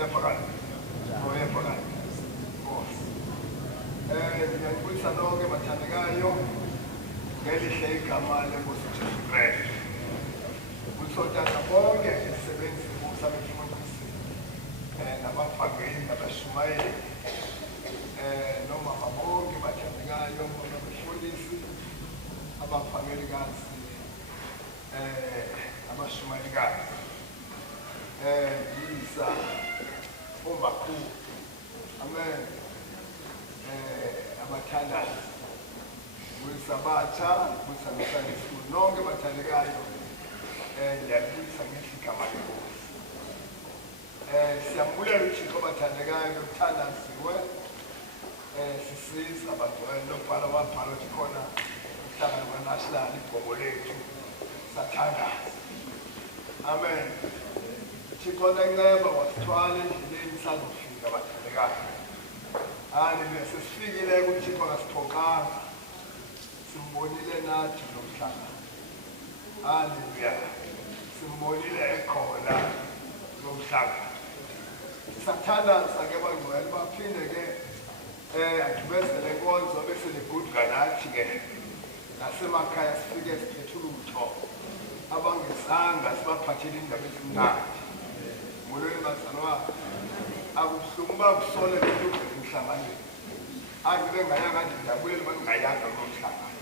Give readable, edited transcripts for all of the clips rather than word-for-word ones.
Uyafakala? Uyafakala? Nkosi. Ngiyakubulisa lonke bathandekayo ngelihle igama leNkosi uJesu Kristu. Usothatha bonke isisebenzi bomsabefundisi nabafakeli nabashumayeli nomama bonke bathandekayo abafundisi abafanelekazi abashumayelikazi yisa umakhulu amen abathandazi wisabatha wisangisana isikhulu nonke bathandekayo ngiyabulisa ngesigama lenkosi siyambulela uThixo bathandekayo lokuthandaziwe sisiza abadala lokubhala wabhala ukuthi khona uhlangano lwa-national ibhongo lethu sathandaza amen Thixo nenceba wasithwala endleleni sazofika bathandekayo haleluya sesifikile kuThixo ngasiphoqanga simbonile nathi nomhlangano haleluya simbonile ekhona nomhlangano sathandaza-ke bangcwele baphinde-ke adumezele inkonzo bese neguduka nathi-ke nasemakhaya sifike siphethe ulutho abangezanga sibaphathele indaba ezimnandi molweni bazalwane akubuhlungu babusole beluze emhlanganweni angibe ngayanga nje ngiyabuyela bangayanga kulo mhlangano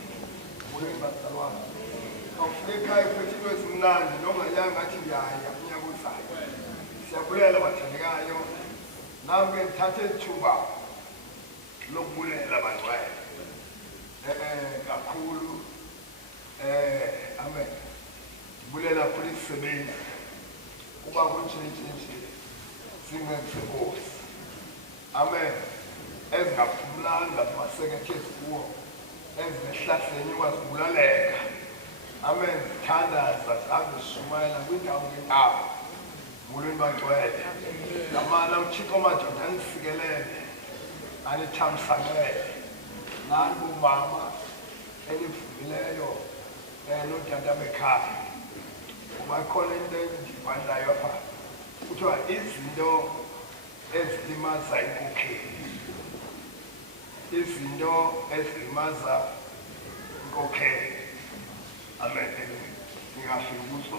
molweni bazalwane awufike ekhaya uphethe into ezimnandi nongayanga ngathi ngiyaya unyaka ozayo siyabulela bathandekayo nami-ke ngithathe ithuba lokubulela bangcwele kakhulu amen ngibulela kakhulu isisebenzi kuba kuntshintshintshe zingenzenkosi amen ezingaphumulanga zimasekethe ezikuwo ezinehlahleni kwazibulaleka amen zithandaza zihambe zishumayela kwindawo ngendawo molweni bangcwele ngamana uThixo madoda anisikelele anithamsanqele nani bomama enivumileyo notata bekhaya kuba khona into endiyibhadlayo apha kuthiwa izinto ezilimaza inkokheli izinto ezilimaza inkokheli amen ngingafika kuzo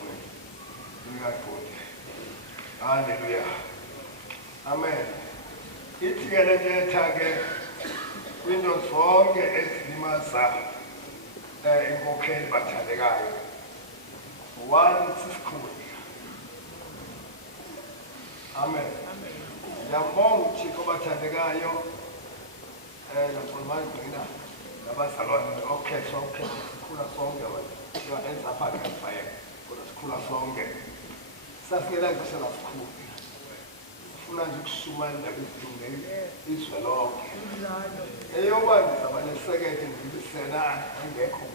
ngingaqondi haleluya amen ithi-ke le ntetha-ke kwinto zonke ezilimaza inkokheli bathandekayo one sisikhundla amen ngiyambonga uThixo bathandekayo nakhulumani gcina nabazalwane okhethwa sikhula sonke enza apha ngefayeka kodwa sikhula sonke sasingela ngisela sikhulu ufuna nje ukushumayela indaba ezilungile izwe lonke eyoba ndizaba nesekete ndilisena engekho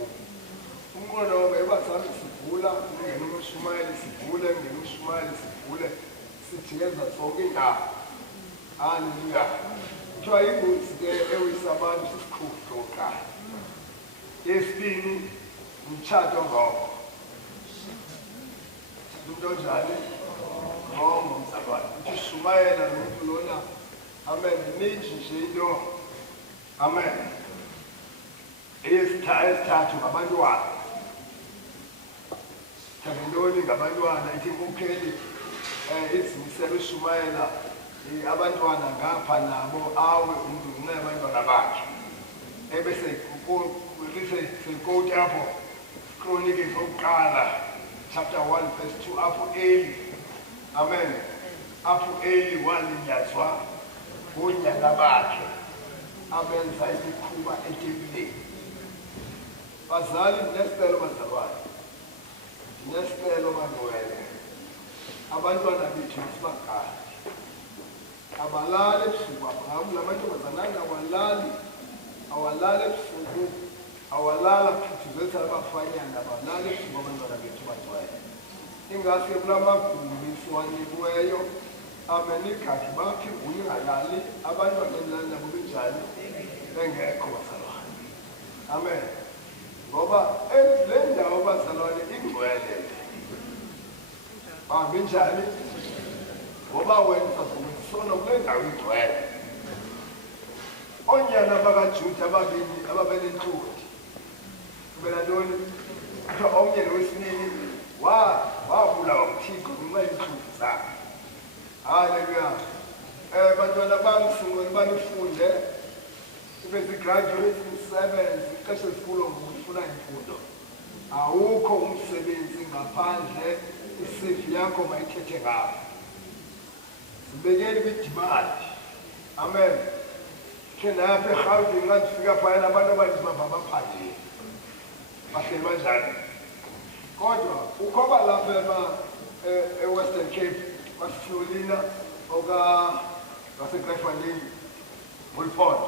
umqondo-ke ebazali sivula ungena umushumayeli sivule ungena umushumayeli sivule sijikeza zonke indawo haleluya kuthiwa ingozi-ke ewisa abantu sisikhulu sokuqala yesibini umtshato ngoko into njani ngombo mzalwane uthi shumayela nomuntu lona amen ninji nje into amen esithathu ngabantwana thangentoni ngabantwana ithi inkokheli izimisele ushumayela abantwana ngapha nabo awe umuntu ngenxa yabantwana bakhe ebese sekoti apho Kronike zokuqala chapter 1 verse 2 apho Eli amen apho Eli walinyazwa ngonyana bakhe abenza imikhuba etempileni bazali nesicelo bazalwane nesicelo bangcwele abantwana bethu sibagade abalali ebusuku apha lamantombazanana awalali ebusuku awalala phithizela abafanyana abalali ebusuku abantwana bethu bagcwele ingase kula magumbi siwanikiweyo amenigadi baphi ungalali abantwana enilali nabo benjani bengekho bazalwane amen ngoba le ndawo bazalwane ingcwele benjani ngoba wena isono kule ndawo igcwele onyana bakaJuda ababili ababenenhloti kubela ntoni kuthiwa omnye nowesibili wabulawa nguThixo ngenxa yenhlupho zakhe. Haleluya. Bantwana bami singone banifunde sibe zigraduate imisebenzi ixesha esikulo ngokufuna imfundo. Awukho umsebenzi ngaphandle i-CV yakho mayithethe ngawo. Sibekeni kwidimandi. Amen. Khe napha eRhawutini xa ndifika phayana abantu abaninzi bahamba baphandile bahleli banjani. Kodwa ukho balapha eWestern Cape baSihlolina ngaseGryfontein Wolford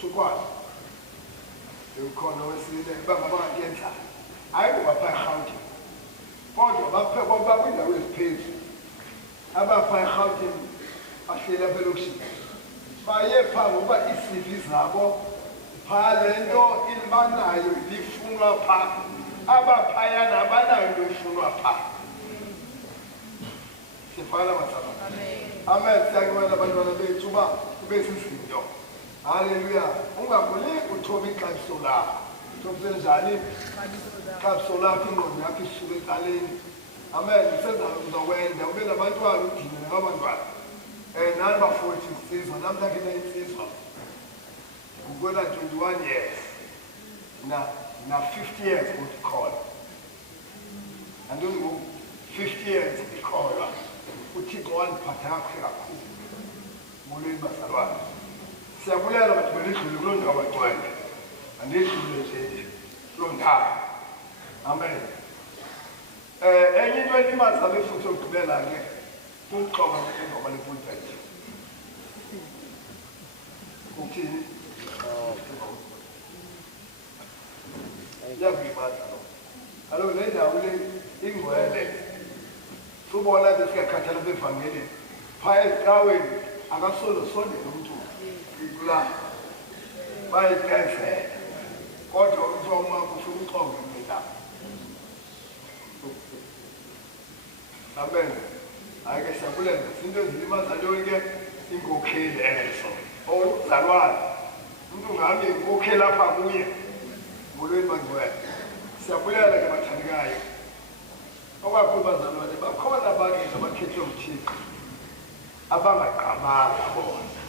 Sukwana ukhona wesine bangabangenza hayi bapha eRhawutini kodwa baphekwa kwindawo eziphezulu abapha eRhawutini bahleli apha elokishini baye phaa ngoba ii-CV zabo phaa le nto ilibanayo lifunwa phaa abaphayana abanayo into efunwa phaa. Sifana masaba. Amen. Siyakubona abantwana bethu uba kube sizinto. Haleluya. Ungakhuleki uthobe ixabiso lakho. Uthobe njani? Ixabiso lakho ingqondo yakho isuke ecaleni. Amen. Uzawenda ube nabantwana udinwe nabantwana. Nani bafowethu insizwa namhla ke insizwa. Ukona 21 years. Na 50 years ukhona. Andoni 50 years ikholwa. UThixo waniphatha kakuhle kakhulu. Molweni bazalwane. Siyabulela bathu belidlule kuloo ndawo abagcwele. Andidlule nje kuloo ndawo. Amen. Enye into elimaza befutho ukugqibela ke kuxoxa ngengoma le-pulpit. Ukuthini? Yakuyibaza lo. Kaloku le ndawo le ingcwele. Subona nje siyakhathala kwevangelini. Phaya ecaweni akasondele umuntu ikula bayigezela. Kodwa umfoma kufuna uxoxe mina. Amen. Ake siyabulela izinto ezilimaza lonke inkokheli eso. Ozalwane. Umuntu ngami inkokheli lapha kuye. Molweni bangcwele. Siyabulela ke bathandekayo. Okwakhulu bazalwane bakhona abanye abakhethwe uThixo abangaqhamanga bona.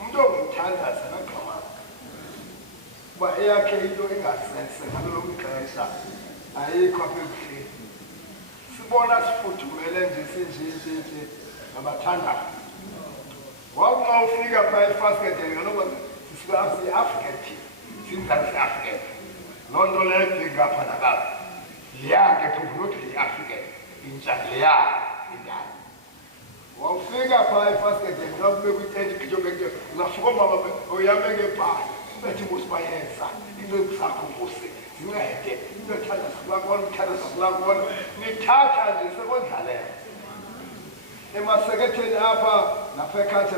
Umuntu ongumthandazi akaqhamanga. Kuba eyakhe into engasense ngalolo xesha ayikho apha ebuhleni. Sibona sifudumele nje sinje ngabathandayo. Wakunxa ufika phaya eFastgate kaloku sisuka si-African simzantsi Afrika. Loo nto leyo ingapha nakapha. Yakhe phuvulothi yi-African intsha leya indala. Wawufika phaya eFastgate ngakube kwi-30 kilometer uzafika omama uyame ngephala bethi musibayeza into zakho kusi zincede into ethanda sakulakona uthanda sakulakona nithatha nje sekondlalela emaseketheni apha lapha ekhatha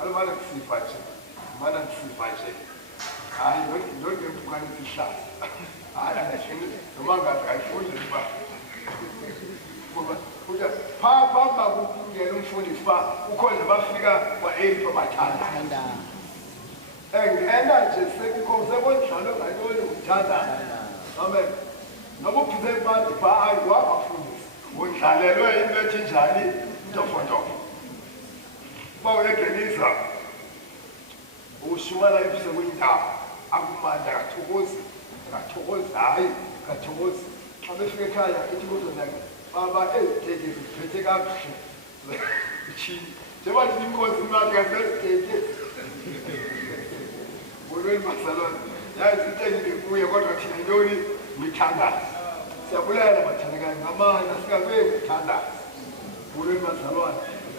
alomana kusifa nje mana kusifa nje hayi nongempukane sihlahla hayi noma ngathi ayifuni uba kuja phambi kungena umfundisi pha ukhona bafika kwa-8 abathanda engena nje sekondlalo ngayintoni umthandayo. Amen. Noba uphize abantu pha hayi wabafundisi undlalelwe into ethi njani ntofontofo uba uyegelisa ushumana ebusekwindawo akumandla kathokozi hayi kathokozi xa befika ekhaya ithi kuzonake baba ezitekisi ziphethe kakuhle utshini njengoba ndithi inkosi imali kasezitekisi. Molweni bazalwane yazi itekisi kuye kodwa thina ntoni ngithandaza. Siyabulela bathandekayo ngamandla singabeki ukuthandaza. Molweni bazalwane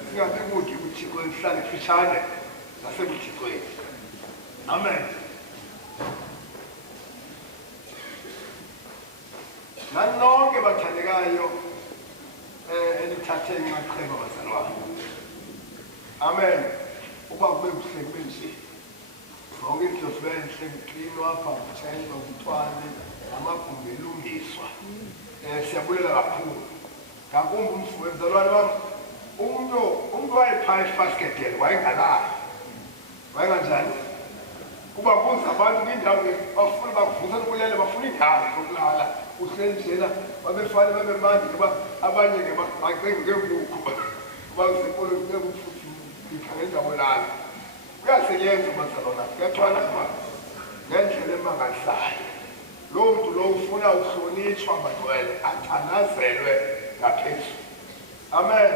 singabekude uThixo lihlale kufitshane nasebuthixweni. Amen. Nanonke bathandekayo elithathe inxaxheba bazalwane. Amen. Uba kube kuhle kube nje zonke into zibe ntle kuqinwa apha kutshentshwa kuthwane amagumbi elungiswa. Siyabulela kakhulu ngakumbi umfowenzalwane wami umuntu wayephaa efaskedeli wayengalali wayenganjani kuba kuza abantu kwindawo bafuna bakuvusa kulele bafuna indawo zokulala uhleli njena babefane babemandi kuba abanye-ke bacenga ngenkukhu bazikolweni futhi ikhangela indawo lala kuyaseyenza umazalwana kuyathwana kuba ngendlela emangalisayo lowo muntu lo ufuna ukuhlonitshwa magcwele athanazelwe ngaphezulu amen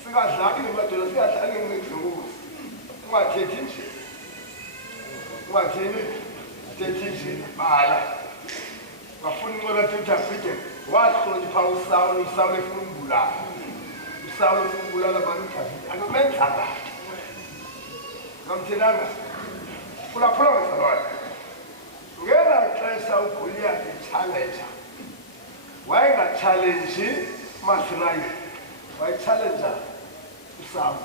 singadlali ngemadoda singadlali ngezingozi ungathethi nje ungathini thethi nje bala bafuna inqola thethi afike wahlonipha usawule efuna ukubulala usawule efuna ukubulala abantu uDavide akamenza kahle ngamthenanga phulaphula wezalwane ngela xesha uGoliath echallenja wayengatshalenji uMasirayeli wayetshalenja uSaul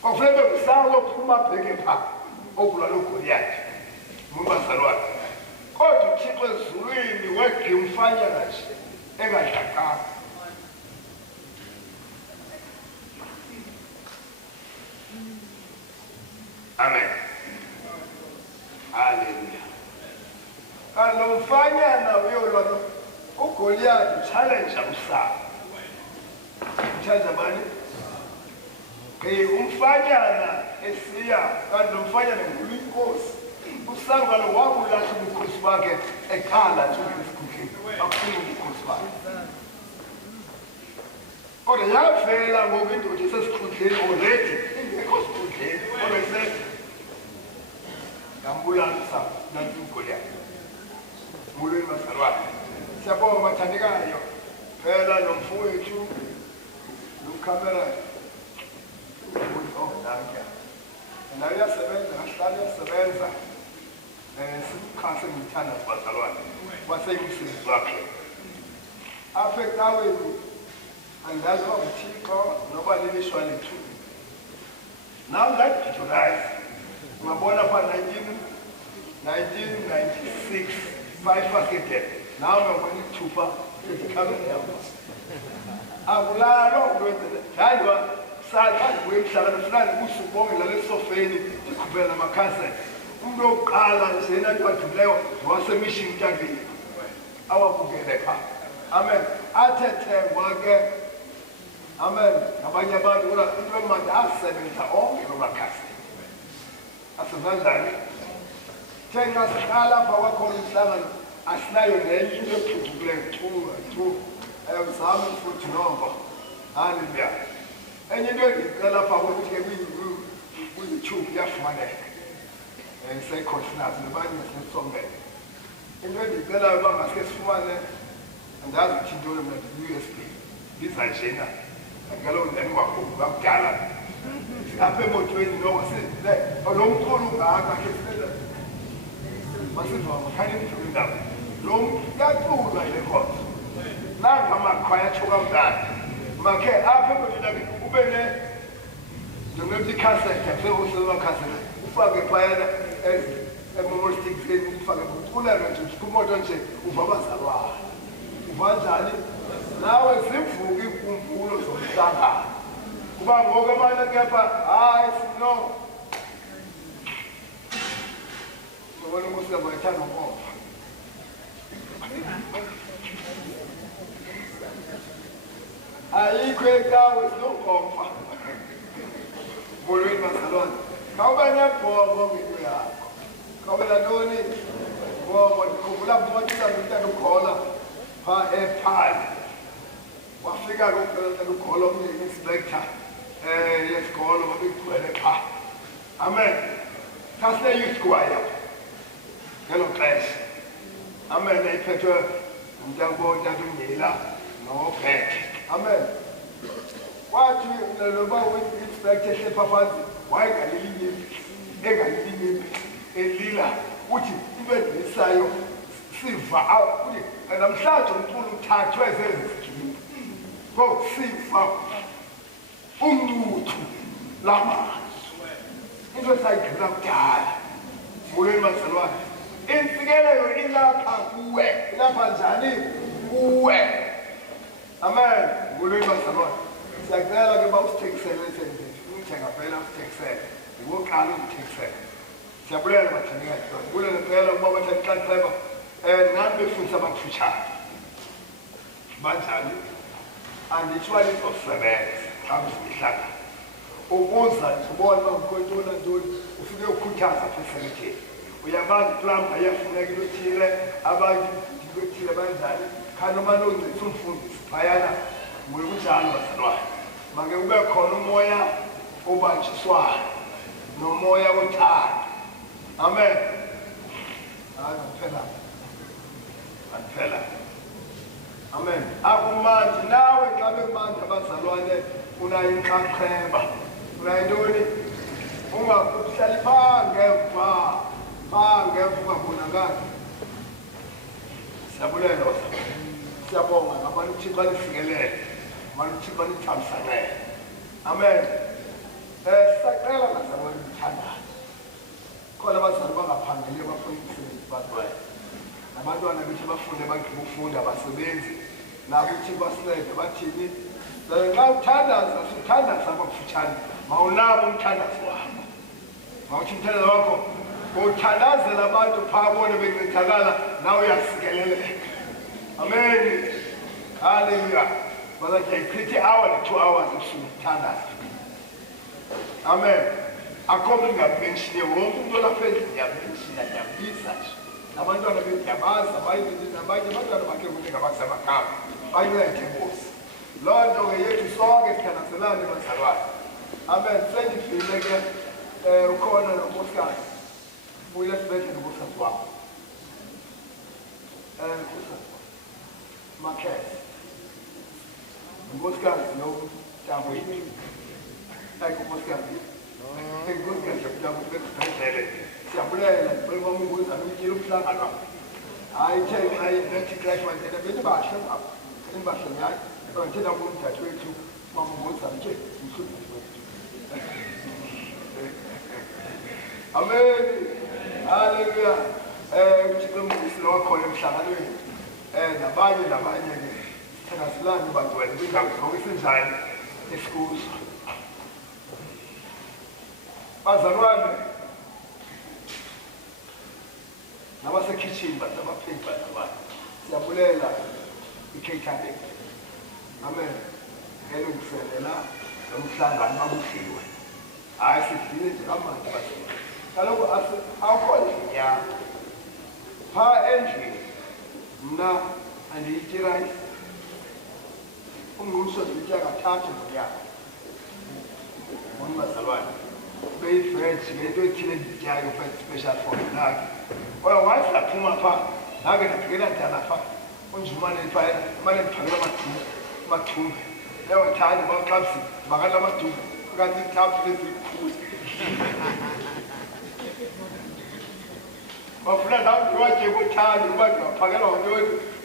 kwakufuneka uSaul ophuma abheke phaa okulwa noGoliath umbazalwane kodwa uThixo ezulwini wegqa umfanyana nje engadlakanga amen haleluya kanti lo mfanyana uyolwa uGoliath challenge uSaul challenge bani umfanyana esiya kanti lo mfanyana nguluyinkosi uSaul lo wabulala umkhosi wakhe ekhala nje esikhundleni akufuna umkhosi wakhe kodwa yavela ngoku indoda esesikhundleni already ingekho sikhundleni kodwa isethi ngambulala uSaul nansi uGoliath mulweni bazalwane siyabonga bathandekayo phela nomfowethu nomkhamera nanke naye uyasebenza ngahlala uyasebenza sikhase ngithanda bazalwane waseyimsebenzi wakhe apha ecaweni angazi uba uThixo noba lilishwa lethu now that July ngabona pha 1996 5 basket now ngabona ithupha ezikhangela akulalo ukwenzela hayiwa sala wemhlaba nofuna ubusuku bonke la lesofeni sikhubela amakhasete umuntu oqala njena adluleyo wasemission Ntabeni awabukele pha amen athethengwa ke amen abanye abantu ula into emandi asebenza onke lomakhasete asizanjani thenga siqala pha kwakhona umhlangano asinayo nenye into ephuzukileyo tu ayamzama futhi noko haleluya enye into engiqala pha ukuthi ku-YouTube iyafumaneka seyikhontinasi nobanye sinesongela into endiyicelayo uba masike sifumane andazi ukuthi intoni mna USB liza njena ngalo ndani kwakhulu bakudala apha emotweni noko lo mkhulu ungaka ke masiva makhanini indaba lo yaculwa ile khona nanga amakhwaya atsho kamnandi makhe apha emotweni ube njengokuthi ikhasete sekusemakhasete ufake phayana emomostikseni ufake uculelwe nje kumoto nje uva abazalwane uva njani nawe zivuke iinkumbulo zomhlangano kuba ngoku abanye kepha hayi no ngibona ukuthi abayithanda umoya ayikho ecawe sinonkomfa molweni bazalwane khawuba nebhongo kwinto yakho khawubela ntoni bongo ndikhumbula kumatisabitana ukhola phaa ephali wafika kokuphela ukhola omnye i-inspector yesikolo babegcwele phaa amen sasine-youth choir ngelo xesha amen eyiphethwe umntankotata umnyela nobhethe amen wathi noba i-inspector ehlepha phansi wayengalili inyembi engalili inyembi elila uthi into endisayo siva uthi namhlanje umculo uthathwe zezigini ko siva umnuthu lamazwi into esayigqila kudala molweni bazalwane insikelelo ilapha kuwe, ilapha njani kuwe. Amen. Ngulweni bazalwane. Siyacela ke bawusithekisele sendini. Uthenga phela usithekisele. Ngoqala ukuthekisela. Siyabulela bathandekayo. Siyabulela phela ukuba bathandekayo. Nami befundisa abakufutshane. Banjani? Anditshwali zosebenza. Mhlawumbe sihlala. Ukuza ubona ukhona ntoni ufike ukhuthaza facility. Uyabazi plumber yafuneka into ethile, abantu into ethile banjani? Khana uma nongcitha umfundisi phayana ngokunjalo bazalwane. Make kube khona umoya obanjiswayo nomoya wothando. Amen. Phela. Amen. Akumanje nawe xa bekumanje abazalwane unayo inxaxheba. Unayo ntoni? Ungahlali phaa ngemva ungabonakali. Siyabulela bazalwane. Siyabonga ngabantu uThixo alifikelele. Abantu uThixo alithamsanele. Amen. Sisacela bazalwane ukuthandana. Khona abazali bangaphangeli abafuna umsebenzi badwayo. Abantwana bethu bafunde bagqiba ukufunda abasebenzi. Nabo uThixo basincede bathini? Xa uthandaza sithandaza abakufutshane. Mawunabo umthandazo wakho. Mawuthi umthandazo wakho uthandazela abantu phaa bona bencedakala nawe uyasikeleleka. Amen. Hallelujah. But I can pretty hour and 2 hours of thandaza. Amen. Akho ngamenshini wonke umuntu olaphendle ngiyamenshina ngiyambiza nje. Abantwana betyabaza bayini nabanye abantwana bakhe ukuthi ngabasemakhaya. Bayincede Nkosi. Loo nto ke yethu sonke sithandazelane bazalwane. Amen. Sendifile ke ukhona nonkosikazi. Buya sibethe nonkosikazi wakho. Makhesi. Nkosikazi nomntambo yethu. Ayikho nkosikazi. Nkosikazi yomntambo besibhedlele. Siyabulela bemambuza umtyilo umhlangano. Hayi nethi Christ wantela bethi bashe apha. Imbasho nyayo. Bantela kumthathu wethu mambuza nje umsundisi wethu. Amen. Hallelujah. Uthixo umbusi lowakhona emhlanganweni. Nabanye ke sithandazelane bagcwele kwindawo zonke esinjani esikuzo. Bazalwane nabasekitchen basabapheki bazalwane siyabulela i-catering. Amen. Elungiselela nomhlangano bakudliwe. Hayi sidlile nje kamanje bazalwane. Kaloku akho endlini yakho phaa endlini mna andiyityi rice. Umngqusho ndiyitya kathathu ngonyaka. Bona bazalwane beyi-veg ngento ethile endiyityayo special for mnake. Oya wathi laphuma phaa ngake ndaphekela ndala phaa unjumane phaya imane ndiphakela amathumbe ewathandi baxabisile ndibakala amadumbe kanti ithafu lezikhulu bafuna nam ndiwatye kothandi uba ndiwaphakelwa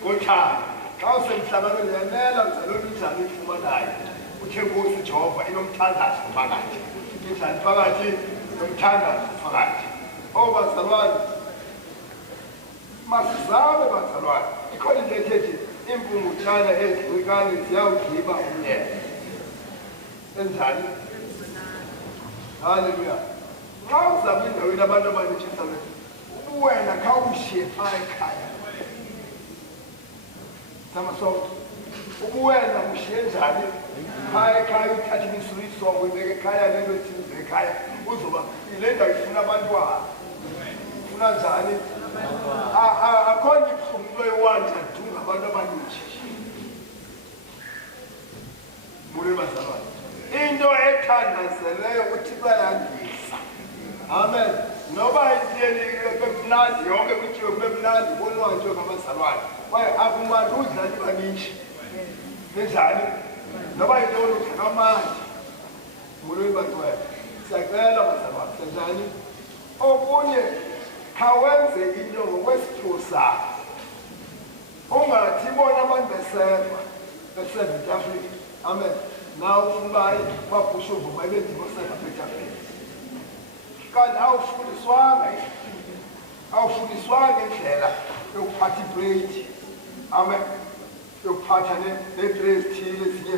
ngothandi. Xa usemhlanganweni yanela mzalweni injani ifumanayo uthe Nkosi Jehova inomthandazo phakathi. Injani phakathi nomthandazo phakathi. Bazalwane masizame bazalwane. Ikhona into ethethi iimpungutshana ezincikane ziyawugqiba umyeni. Enjani? Hallelujah. Xa uzama endaweni abantu abanetshisa ubuwena khawushiye phaa ekhaya. Samasoft. Ubuwena ushiye njani? Phaa ekhaya uthathe imisongo uyibeke ekhaya nento ethile ekhaya. Uzoba ile ndawo ifuna abantwana. Ufuna njani? Akho nto ibuhlungu loyiwanja dunga abantu abaninji. Mule bazalwane. Into ethandazeleyo uThixo yandisa. Amen. Noba itiyeni bemnandi yonke kuthiwe bemnandi bonwatshwe ngabazalwane. Kwaye akumandi udlali baninji. Njani? Noba yintoni ukamandi. Mule bazalwane. Siyacela bazalwane. Njani? Okunye khawenze into ngokwesiphiwo sakho. Ungathi bona abantu beseva etafileni. Amen. Now ufuna babhusha uvuma ibe ndiboseka etafileni. Kanti awufundiswanga awufundiswanga indlela yokuphatha iplate. Amen. Yokuphatha neplate ezithile ezinye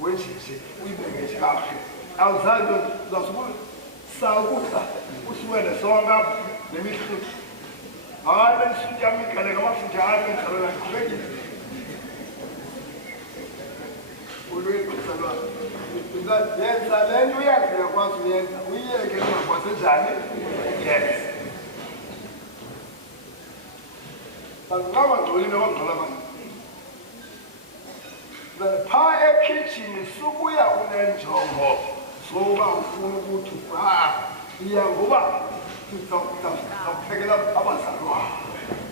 wenjije uyibeke nje kahle. Awuzazi uzasubuza sawukudla usiwele sonke apha nemihluzi. Hayi lesuti yami igale ngamafutha akhe ngizalwa ngiqhubekile. Ulwethu yenza le nto uyazi uyakwazi uyenza uyiyeke ungakwazi njani. Yes. Bangabangcolile bangcola abantu. Phaa ekhitshini sukuya unenjongo zoba ufuna ukuthi iya ngoba sizawuphekela abazalwane.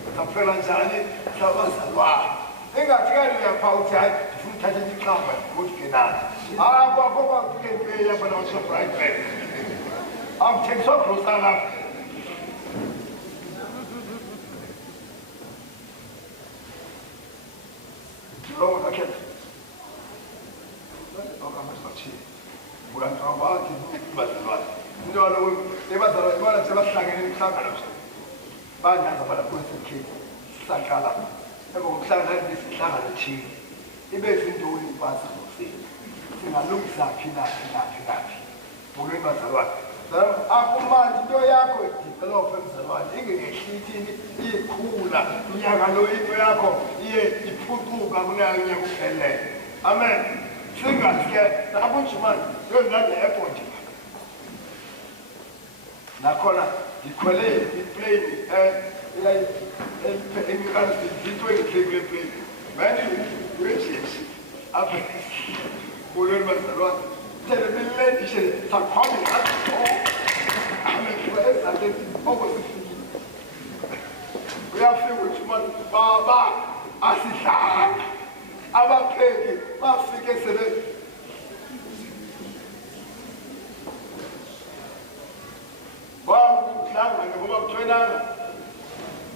Sizawuphekela njani abazalwane. Engathi kanti uyaphaa uthi hayi ndifuna uthatha iqamba ukuthi kenani. Kwakho kwakukempeya phana waShoprite Bank. Amthengiswa grosa lapha. Logo daquele. Olha mais baixinho. Por aí trabalho que vai ser lá. Então olha, ele vai trabalhar agora, você vai sair nem sabe não. Vai nada para coisa que saca lá. É bom que saia desse saca de ti. E bem se do ele passa você. Se na luz aqui na. Por aí vai trabalhar. Akumanje into yakho idevelophe mzalwane ingehlithini ikhula unyaka lo into yakho iye iphucuka kunayo unyaka uphelele. Amen. Singathi ke abunjimani yonale airport nakhona ikhwele iplane emikhazi zitweni plane manje uyejeshi apha kulweni bazalwane telebileni ishe sakhwami ngathi amekwenza okwesifiki uyafika uthi manje baba asidlala abapheki bafike sele bakuhlangana ngoba kuthwelana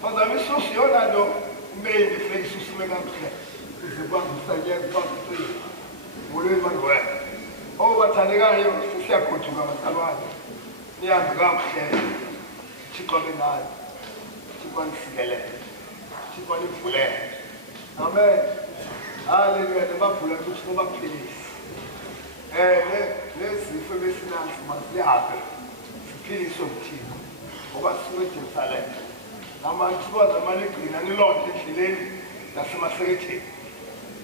phazama isusi yona nto umeyini fake isusi mekakuhle izikwazi ukusanyeza bakuthi ngolweni bantu wena obathandekayo siyakhuthuka bazalwane niyazi kakuhle Thixo benayo Thixo nisikelele Thixo nivulele. Amen. Hallelujah. Nebavula ukuthi nobaphilise nezifo ebesinazo masiyabe siphiliswe nguThixo ngoba sisuke eJerusalem. Namanje bazamane egcina nilonde endleleni nasemaseketheni.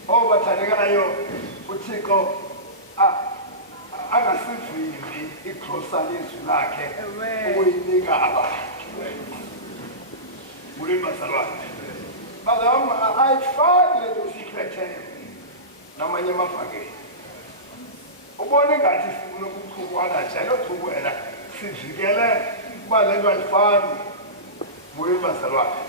Obathandekayo uThixo angasivimbi igrosa lezwi lakhe ukuyinika abantu. Mulweni bazalwane. Bazalwane ayifani le nto sikretheyo namanye amavangeli. Ubone ngathi sifuna ukuchubana njalo chubela sivikele kuba le nto ayifani. Mulweni bazalwane.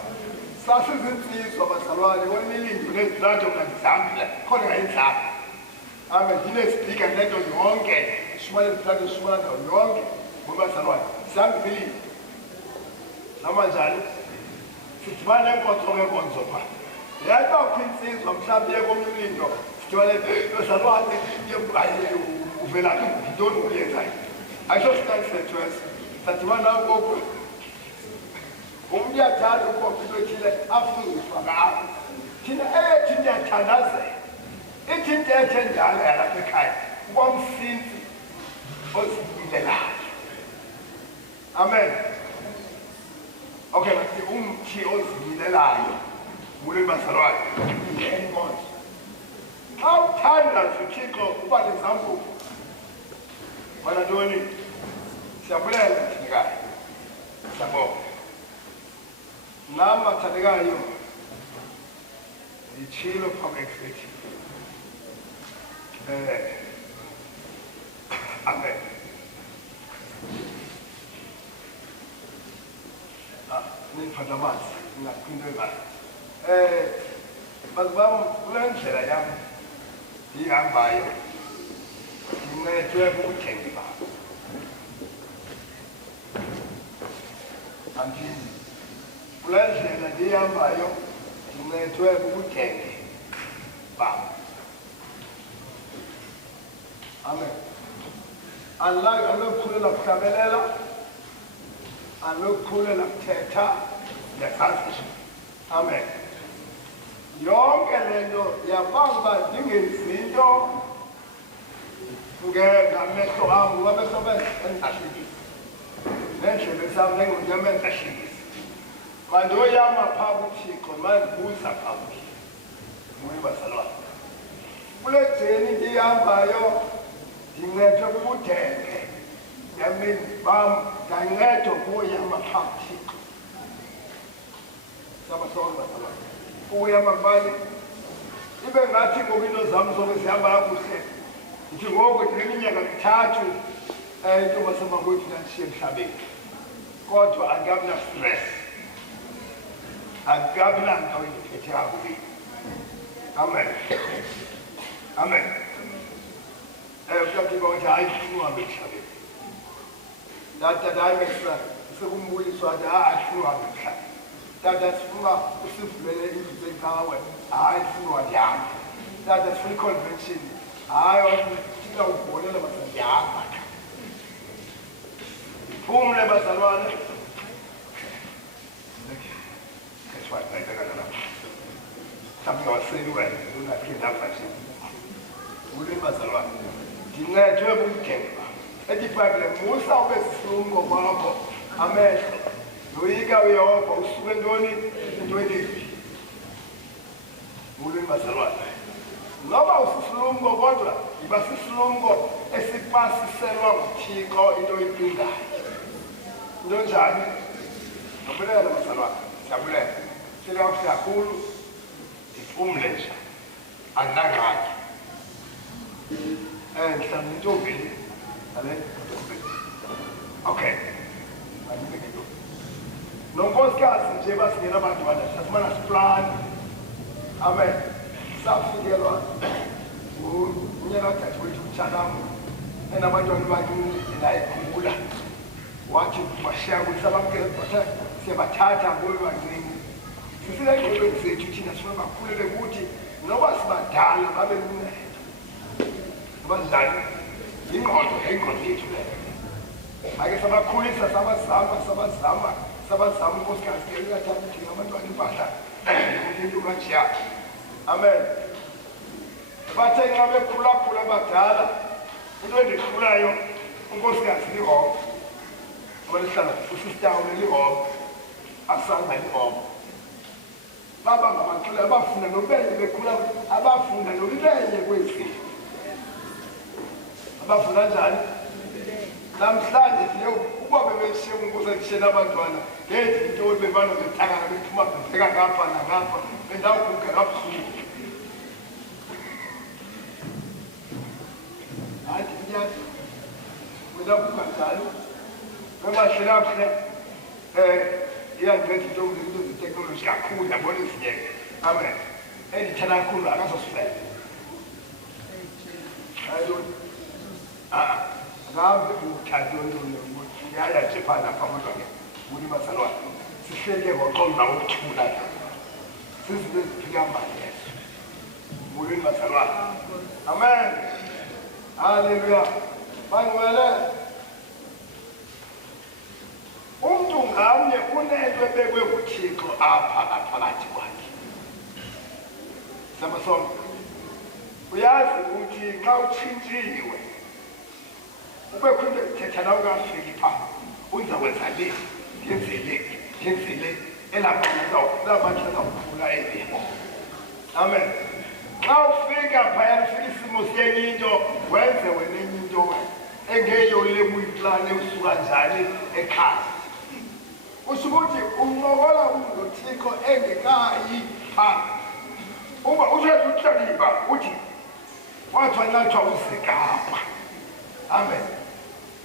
Sasizinsizwa bazalwane kwemilindo nezilato ngazihambile khona ngayidlala. Amen. Ndinesipika nento yonke shumane zilato shumana ndawo yonke. Mulweni bazalwane. Sihambile namanjani sidibane enkonzo ngenkonzo pha. Yayibakho insizwa mhlawumbi yekomlindo sidibane bazalwane uvelaphi ngidoni uyenzayo. Ayisho siqinisethu eso. Sadibana ukoko umuntu uyathanda ukoko into ethile afuna ukuyifaka apho. Thina ethi ndiyathandazela ithi into ethe njalo yalapha ekhaya kwamsinzi ozibulelayo. Amen. Okay, masithi umthi ozibulelayo mulweni bazalwane ngenkonzo. Xa uthandaza uThixo uba nezambulo fana ntoni siyabulela mthandekayo siyabonga. Nam mathandekayo nditshilo phambi kwethu. Amen. Niphatha amanzi ngingaphinda ngayo. Bazibam kule ndlela yam ndihambayo ndincedwe kubuthengi bam. Andini kule ndlela ndihambayo ndincedwe kubuthengi bam. Amen. Anokukhulela kuhlabelela, anokukhulela kuthetha, Yazazi. Amen. Yonke lento yabamba ndingezinto ngamehlo ami ngamehlo bengihlekisa. Nendlela sami engonyama engihlekisa. Manje oyama phambi uThixo manje buza phambi. Moya basalwana. Kule jeni ndihambayo ndincedwe kubudenge. Yamini bam ngancedwa kuyama phambi uThixo. Sabasonga basalwana. Uyama kubani ibe ngathi ngoba into zami zonke zihamba kakuhle ngithi ngoku ndineminyaka mithathu intombazana kwethu ndandishiye emhlabeni kodwa angikabi na-stress angikabi nanto endiphethe kakubi. Amen. Amen. Kuyakhiba ukuthi hayi ndifuna uhambe emhlabeni tata hayi mesa sekumbuyiswa athi afuna uhambe emhlabeni tata sifuna usivulele indlu zenkawe hayi sifuna wandihamba tata sifuna i-convention hayi thina ubonela basandihamba phumle bazalwane mhlawumbe waseli wena unaphinda manje ule bazalwane ndincedwe bumgenga ethi ibhayibhile musa ube sisilumko kwakho amehlo yoyika uyehova usuke ntoni entweni embi. Mulweni bazalwane noba usisilumko kodwa yiba sisilumko esipasiselwa nguThixo into oyipindayo. Into njani? Siyabulela bazalwane, siyabulela silakakuhle kakhulu ndiphumle nje andinangxaki mhlawumbi intombini ale okay nonkosikazi nje basingena abantwana sasimana siplani. Amen. Safikelwa unyaka kadade wethu utshalamo enabantwana abancinci ndinayikhumbula wathi bashiya ukuthi sabamkele batha siyabathatha kuyo bancinci sisile engqondweni zethu thina sifuna bakhulele ukuthi noba sibadala babe luncedo abadlali ingqondo yethu leyo ake sabakhulisa sabazama unkosikazi ke uyathanda ukuthi ngabantwana impahla into kanjeya. Amen. Bathe nxa bekhulakhula abadala into endikhulayo unkosikazi lihoko abalihlala usisitawule lihoko asanga lihoko baba ngabacula abafunda nobenye bekhula abafunda nolibenye kwezinto abafunda njani namhlanje leyo uba bebeshiye unkosi ekishela abantwana ngethi into bebana bethakana bephuma bebheka ngapha nangapha bendawuguga kabuhlungu hayi ndiyazi wedabuga njalo bebahle kakuhle iyandinceda into zeteknoloji kakhulu yabona izinyeke. Amen. Endithanda kakhulu akazosifela ayintoni ngabe uthando yaya nje phana phambi kuni bazalwane sihleke ngoqondo nawokuthula sizinto eziphika manje mulweni bazalwane. Amen. Haleluya. Bangwele umuntu ngamnye unento ebekwe nguThixo apha ngaphakathi kwakhe. Samasonke uyazi ukuthi xa utshintshiwe ube khona ethetha nawe kafiki phaa uzakwenza le yenze le elabantu azawukhula eziko. Amen. Xa ufika phaya ufika isimo siyenye into wenze wena enye into engeyo lebuyiplane usuka njani ekhaya usuke uthi uncokola noThixo engekayi phaa uba uzethu uhlaliba uthi wathi wanathwa usekapa. Amen.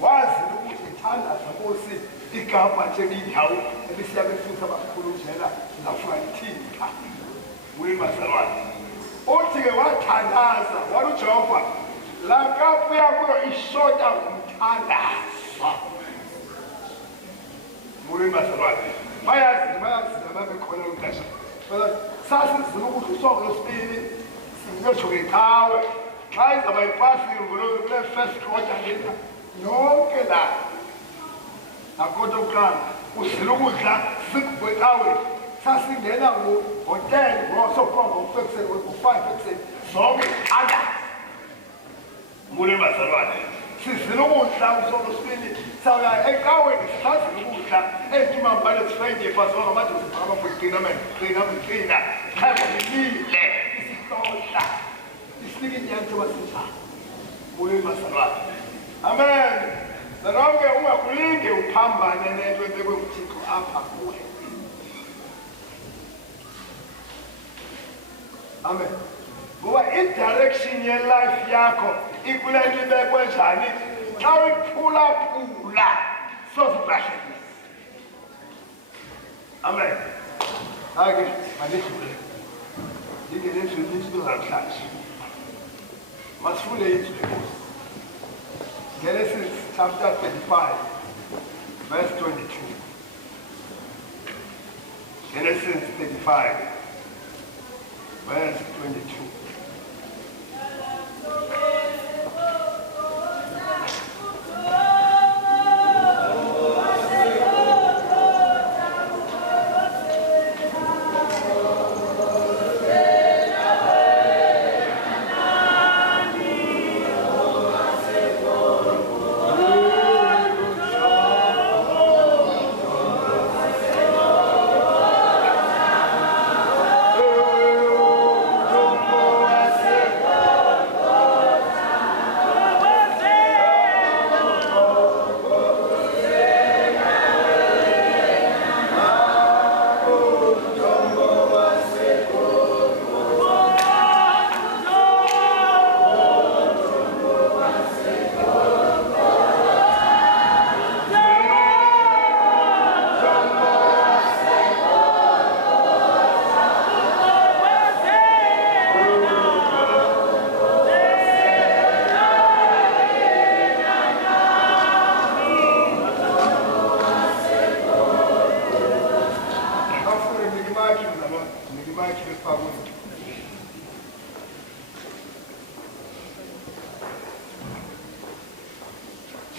Wazi ukuthi ithandaza Nkosi igama nje indawo ebisiya befuthi abakhulu njena sizafuna ithini pha kuyi bazalwane uthi ke wathandaza wathi uJehova la kapu yakho ishota ngumthandazo kuyi bazalwane bayazi ababekhona umqasha sasizile ukuthi uSonto lwesibili siyotsho ngeqhawe xa izaba ipasile kule first quarter lena yonke la akodwa ukuqala uzile ukudla sikweqawe sasingena ngo-10 ngo-5 ekuseni zonke ada mbule bazalwane sizile ukudla usolosibili sawuya eqaweni sisazile ukudla ezimambale sifayinde ebhazwa ngamadoda qina khamba lilile isihlohla isinike inyani basinjani mbule bazalwane amen nanonke ungakulinge uphambane nento ebekwe uThixo apha kuwe amen ngoba i-direction ye-life yakho ikule nto ibekwe njani xa uyiphulaphula sozulahlekisa amen ake mandidlule ndingenenzweni into namhlanje masifunde into enkosi Genesis chapter 35 verse 22 Genesis 35 verse 22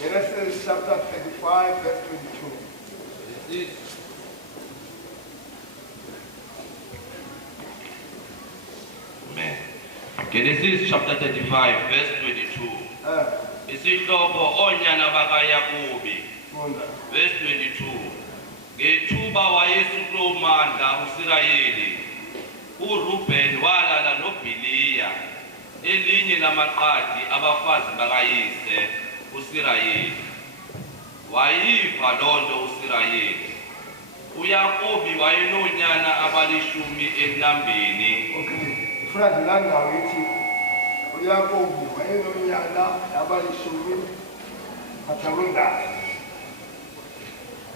Genesis chapter 35 verse 22 Amen. Genesis chapter 35 verse 22 isihloko onyana bakaYakobi verse 22 ngethuba wayesukulomandla uSirayeli uRuben walala noBhiliya elinye lamaqadi abafazi bakayise uSirayeli wayiva lonto uSirayeli uYakobi wayenonyana abalishumi enambeni ufuna ndilandawo ithi uYakobi wayenonyana abalishumi athabundayo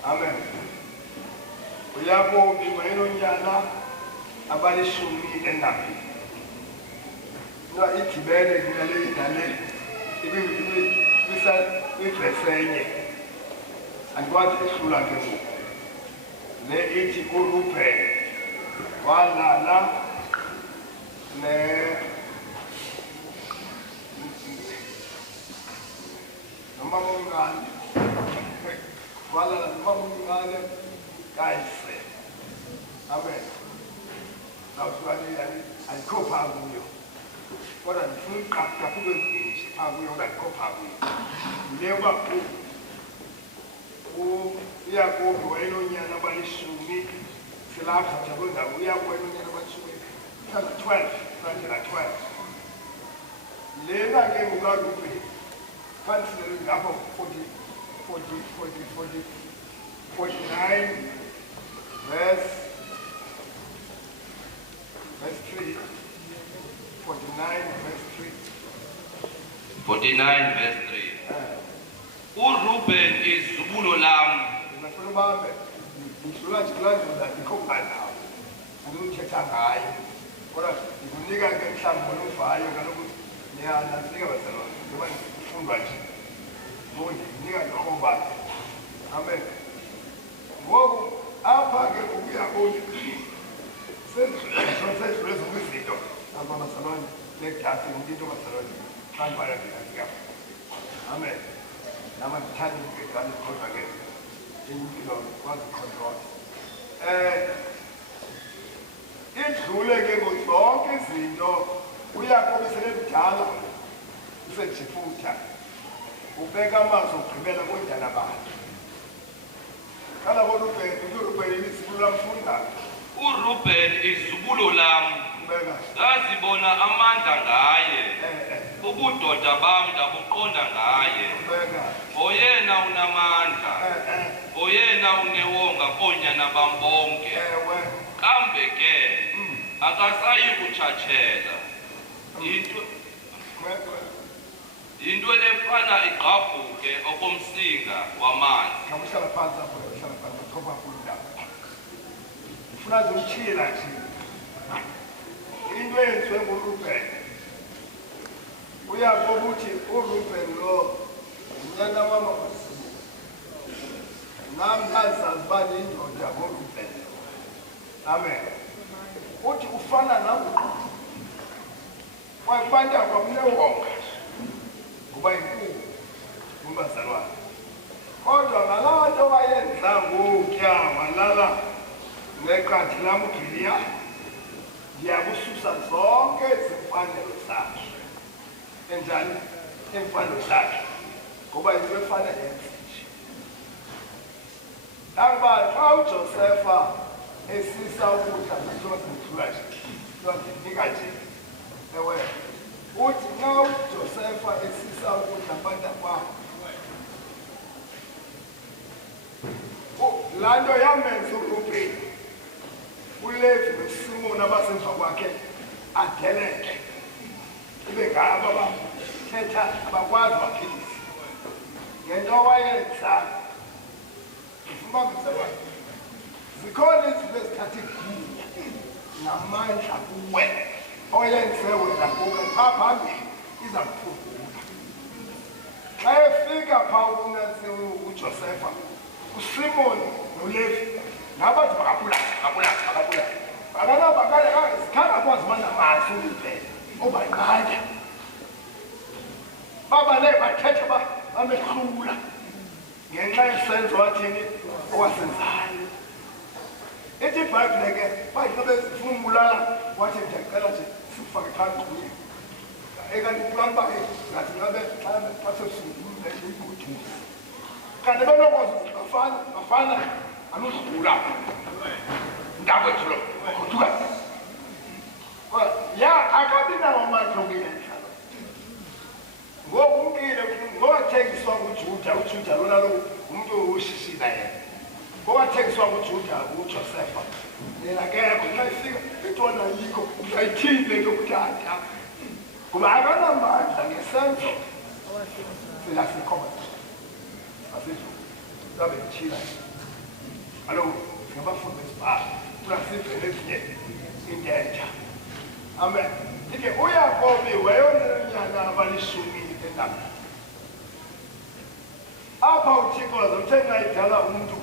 amen uYakobi wayenonyana abalishumi enambeni idibene kunale idale ibidresenye andikwazi ehlula ke ngoku le ithi uRuben walala nomama omncane walala nomama omncane kayise amen nawusukaniyani andikho phaa kuyo kodwa ndifuna uqaqapha kwezinje phaa kuyo kodwa andikho phaa kuyo le uba uYakobi wayenonyana abalishumi silapha jabondawo uYakobi wayenonyana abalishumi 12 sandela 12 lena ke ngukaRuben fanele ngapha 49 verse 3 49 verse 3 uRuben izibulo lami ngifuna ubambe ngidlula nje kulandela ikhombanawo andikuthetha ngayo kodwa ngikunika ke mhlawumbe oluvayo kaloku niyanika bazalwane ngoba kufundwa nje ngoba ndinika ikhombane amen ngoku apha ke uYakobi sezidlule zonke izinto abazalwane legasi into bazalwane kanibaya ngiyazika amen nama ndithanda ukugegana kodwa ke impilo kwazi control idlule ke zonke izinto uyakobe selebudala usejifutha ubeka amazwi ogqibela kodana bakhe kala bona uRuben isibulo lamfunda uRuben izibulo lam ngazibona amandla ngaye ubudoda bam ndabuqonda ngaye oyena unamandla oyena unewonga koonyana bam bonke kambe ke akasayi kutshatshela into efana igqabhuke okomsinga wamanzi ngabuhlala phansi apho uhlala phansi thoba kulula ufuna zimtshila nje into eyenziwe nguRuben uyabo ukuthi uRuben lo unyana wama nam nazazi uba yindoda ngoRuben amen uthi ufana nangoqoqo kwakubantu akwamnewonga kuba inkulu kumbazalwane kodwa ngalaa nto wayenza ngokutya walala neqadi lam uGiliya ndiyakususa zonke izimfanelo zakhe enjani iimfanelo zakhe ngoba into efana yenzinje nakuba xa uJosefa esisa ukudla ndinika nje ewe uthi xa uJosefa esisa ukudla abantakwakho laa nto yamenza uRuben uLevi noSimoni abasemva kwakhe adeleke ibe ngabo abathetha abakwazi baphilisa ngento wayenza ifumambiselwane zikhona izinto ezithatha igunya namandla kuwe oyenze wena kuwe phaa phambili iza kuphungula xa efika phaa uJosefa uSimoni noLevi nabathi bakabulala zikhangakwazi banamazwi uliphela obanqanda babale bathethe bamehlula ngenxa yesenzo wathini owasenzayo ithi iBhayibhile ke bathi befuna umbulala wathi ndiyacela nje sikufake phantsi kuye ekanti kulaa uba ngathi ngabe xa sesungulule uyiguduza kanti benokwazi bafana anuzugula ndakwethu lo ogoduka ya akabi nawo amandla okuyenza ngoku umkile ngowathengiswa nguJuda uJuda lona lo umntu oshishina yena ngowathengiswa nguJuda uJosefa yena akekho xa ifika intwana yikho uzayithini le nto kutata kuba akanamandla ngesenzo silasikhoba asizwe zabe nditshila kaloku ngabafundi besibhalo kunasivele ezinye intentsha amen ike uyakobi wayononyana abalishumi endaba apha uThixo zothe nayidala umntu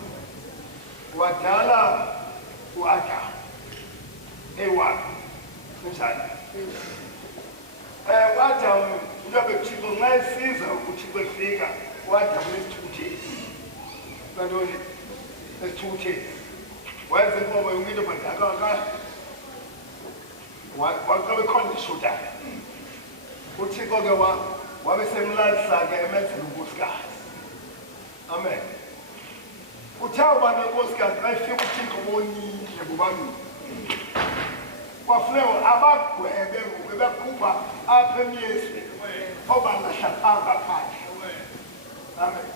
wadala uAdam ewakhe njani uAdam njengoba uThixo nxa esiza uThixo efika uAdam nesithukuthezi nantoni nesithukuthezi wenza inkomo yonke into badakaka wakabe khona ishuda uThixo ke wabe semlalisa ke emenzela unkosikazi amen uthe uba nenkosikazi xa ifika uThixo bonile bobabili kwafuneka abagwebe ngoku bekhupha apha emyezweni obalahla phaa ngaphandle amen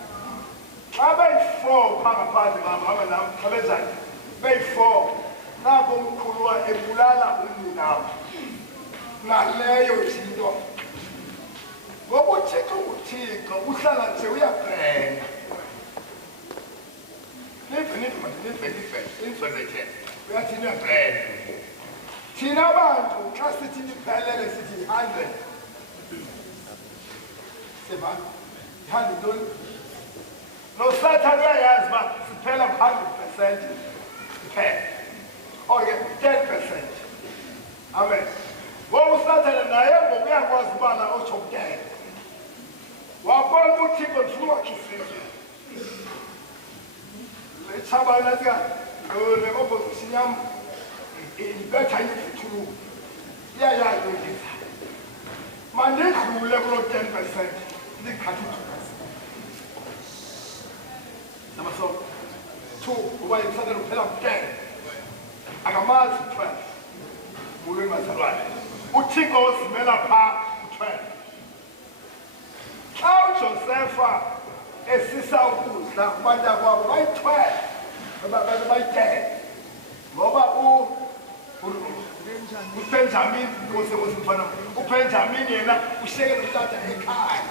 xa beyi-4 phaa ngaphandle bahamba nam xa benjani beyi-4 nako umkhuluwa ebulala umninabo naleyo zinto ngoba uThixo nguThixo uhlala nje uyabhrenga nivele uyathini uyabhrenga thina abantu xa sithi niphelele sithi 100 seba 100 ntoni noSathane uyayazi uba siphela 100% kuphela okay 10%. Amen. Ngoba uSathane naye ngoku uyakwazi ubala otsho ku-10. Wabona uThixo ndifuna wakhe isizwe. Lethabana lika le opposition yam ibetha izithu iyayadlulisa mandidlule kulo 10% likhathi 2%. Namaso 2 uba yisathe kuphela 10 akamazi 12 mulweni bazalwane uthixo ozimela pha 12. Xa uJosefa esisa ukudla kubantakwabo bayi-12 bayi-10 ngoba uBenjamin kosemfana uBenjamin yena ushekela utata ekhaya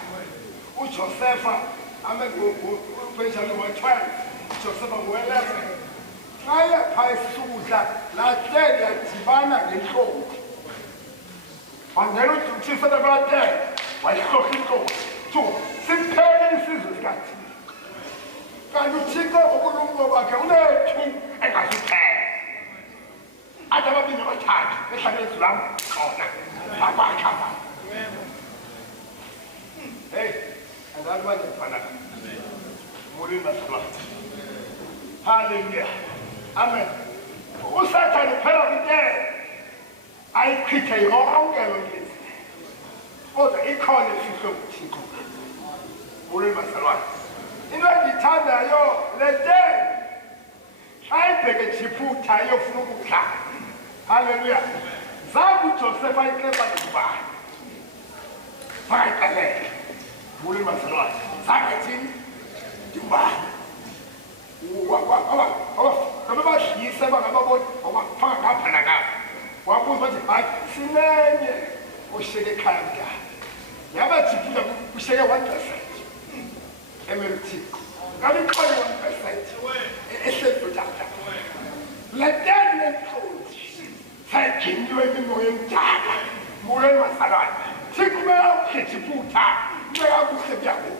uJosefa uBenjamin wa-12 uJosefa ngo-11 xa yapha esisukudla laa 10 yadibana ngentloko wangena uthixo ka-10 wayihlohla intloko siphele isizwe sikathixo kanti uthixo ubulumko bakhe unethu engasiphele athi ababini abathathu behlale ezulam khona abakhaba heyi angazi uba ndiyafana molweni bazalwane halleluya amen usathane phela kwintele ayichithe yonke loo nto kodwa ikhona ifihlo kuthixo molweni bazalwane into endiyithandayo le tele xa ibheke jiputha iyofuna ukudla halleluya zange uJosefa ayiklepa ngubani zakayixelele molweni bazalwane zange thini ndingubani nabebadlise bangababoni wabafaka ngapha nangapha wabuza bathi hayi sinenye oshiyeke ekhaya mntana yabajiphuta kushiyeke 1% emele uthixo kanti ixole 1% ehlebutata le teni lentlonti sayiginiwe imimoya emdaka molweni bazalwane thixo ubeyawukhethiphutha ubeyawukuhle byabo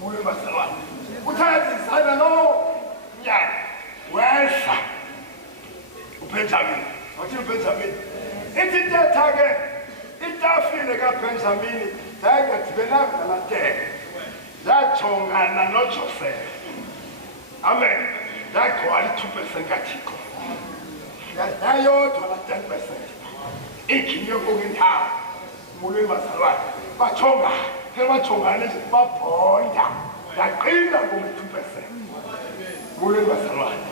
molweni bazalwane uthayazisana loo nyana wehla uBenjamin wathi uBenjamin ithi intetha ke itafile kaBenjamini yayingadibelanga namatele yajongana noJosefa amen yagcwala i-2% kathixo yayodwa la 10% iginye kokintawo molweni bazalwane bajonga bajongane nje babhonda yaqina ngome-2% molweni bazalwane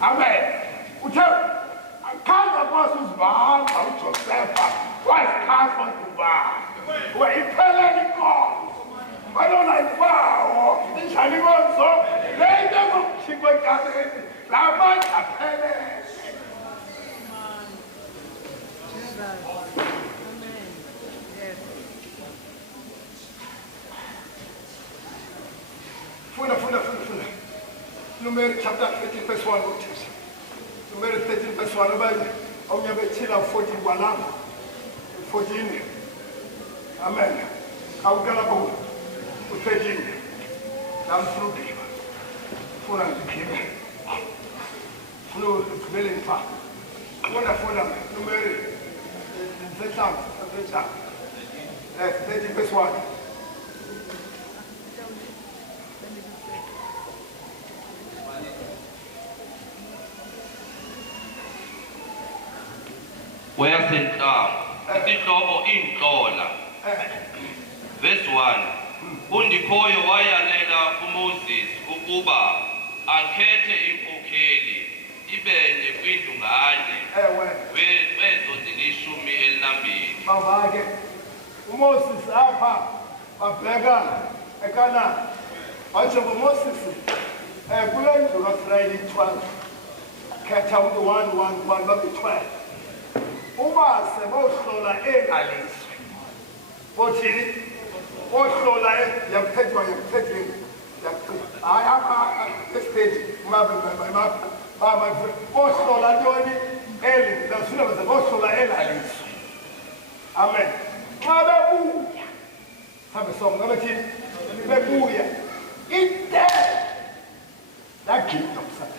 amen uthe akhange akwazi uzibamba uJosefa wazikhasa ngubani wayiphelele inkomo balona ibawo injani konzo le into ngomthixo ekaleni la manje aphelele funda Numeri chapter 13 verse 1 uthetha Numeri 13 verse 1 abanye awunyabethila 14 kwalapha 14 amen awukala bo u13 namfruti funa ndiphile funa ukubele mfa funda Numeri 13 verse 1 Weyasentlango isihloko intlola verse 1 undikhoyo wayalela uMoses ukuba akhethe inkokheli ibenye kwindlu nganye wezo zilishumi elinambili bavake uMoses apha babheka eKhanani wathi uMoses kule ndlu kaIsrayeli 12 khetha umuntu 1 babe 12 uma sebohlola engaliswe bothini bohlola yakuphethwa hayi apha estate bohlola ntoni nasifuna baze bohlola engaliswe amen xa bebuya sabe sonke abathini bebuya ide yaginqa umsana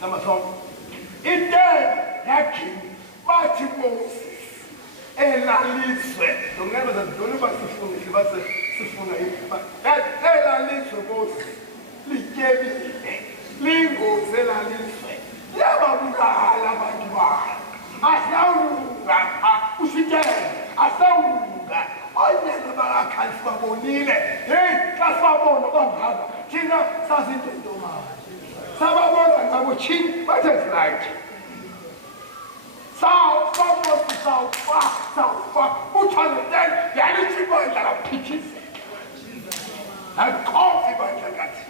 namasonke ide yaginqa bathi Moses elaliswe dongebeza doni basifundise base sifuna elaliswe Moses lityebile lingozi elaliswe liyababulala abantu bayo asawulunga usitele asawulunga onyana bakakhalisi babonile heyi xa sibabona bangaka thina sazintentomane sababona ngabo tshini bathe right sawufa uthalenten yalithi bandla kaphithizela nakofi bandla kathi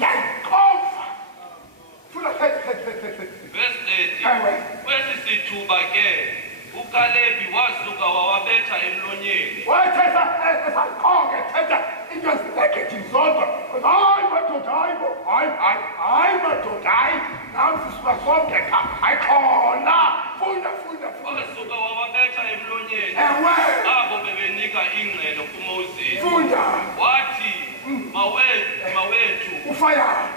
yakofa funa Verse 30. Kwesi sithuba ke uKalebi wasuka wawabetha emlonyeni. wayethetha esaqonge thetha into ezinegethi zodwa hayi madoda hayi madoda hayi namsi siba sonke pha hayi khona funda Wasuka wawabetha emlonyeni. ewe Abo bebenika ingxelo kuMoses. funda Wathi mawethu ufayayo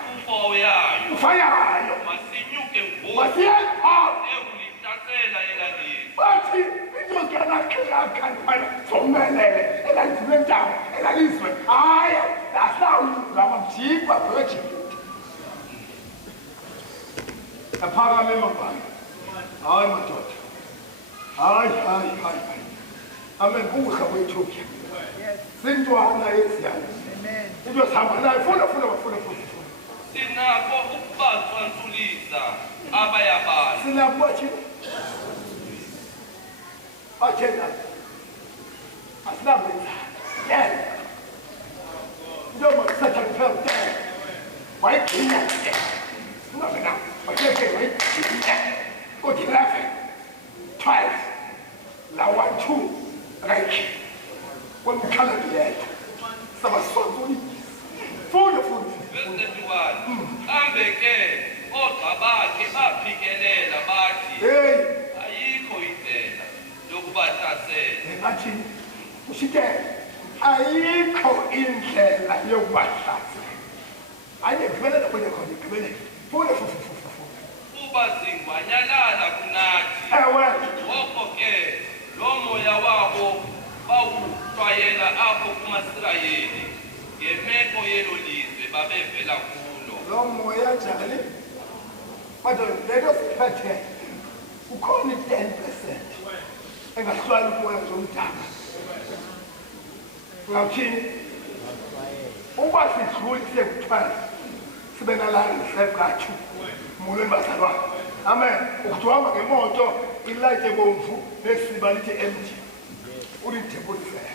ufoyayo masinyuke ngoku wasiyepha ekulihlasela elalini. bathi into zikanakhelakhalifana zomelele elanziwe ntaba elalizwe hayi ahlawulula bamjikwa bejikile aphakame mabhani hayi madoda hayi amen kukuhle kwethuki sintwana eziyana into sihamba nayo funda Sinakho ukubacwansulisa abayabani. sinakubathini bathena asinamenza yena into makusathaniphe wayigcina ungabena wahleke wayigcina kuthi 11 12 la 1 2 right kwemkhaladi yethu sabasonzulisa funda Verse 31. Kambe ke ogxa bakhe baphikelela bathi hey ayikho indlela yokubahlasela. bathi usite ayikho indlela yokubahlasela ayekubele khona kubele funda Kuba zingwanyalala kunathi. ewe Ngoko ke lo moya wabo bawuhlwayela apho kumaSirayeli ngemeko yelo lizwe babevela kulo. lo moya njani kodwa leto siphethe ukhona 10% engahlwali ukumoya zomdaka ngawuthini uba sidlulise ku-12 sibe nalani sekathu molweni bazalwane amen ukuthi uhamba ngemoto ilayite ebomvu nesiba lithi empty ulithembulisele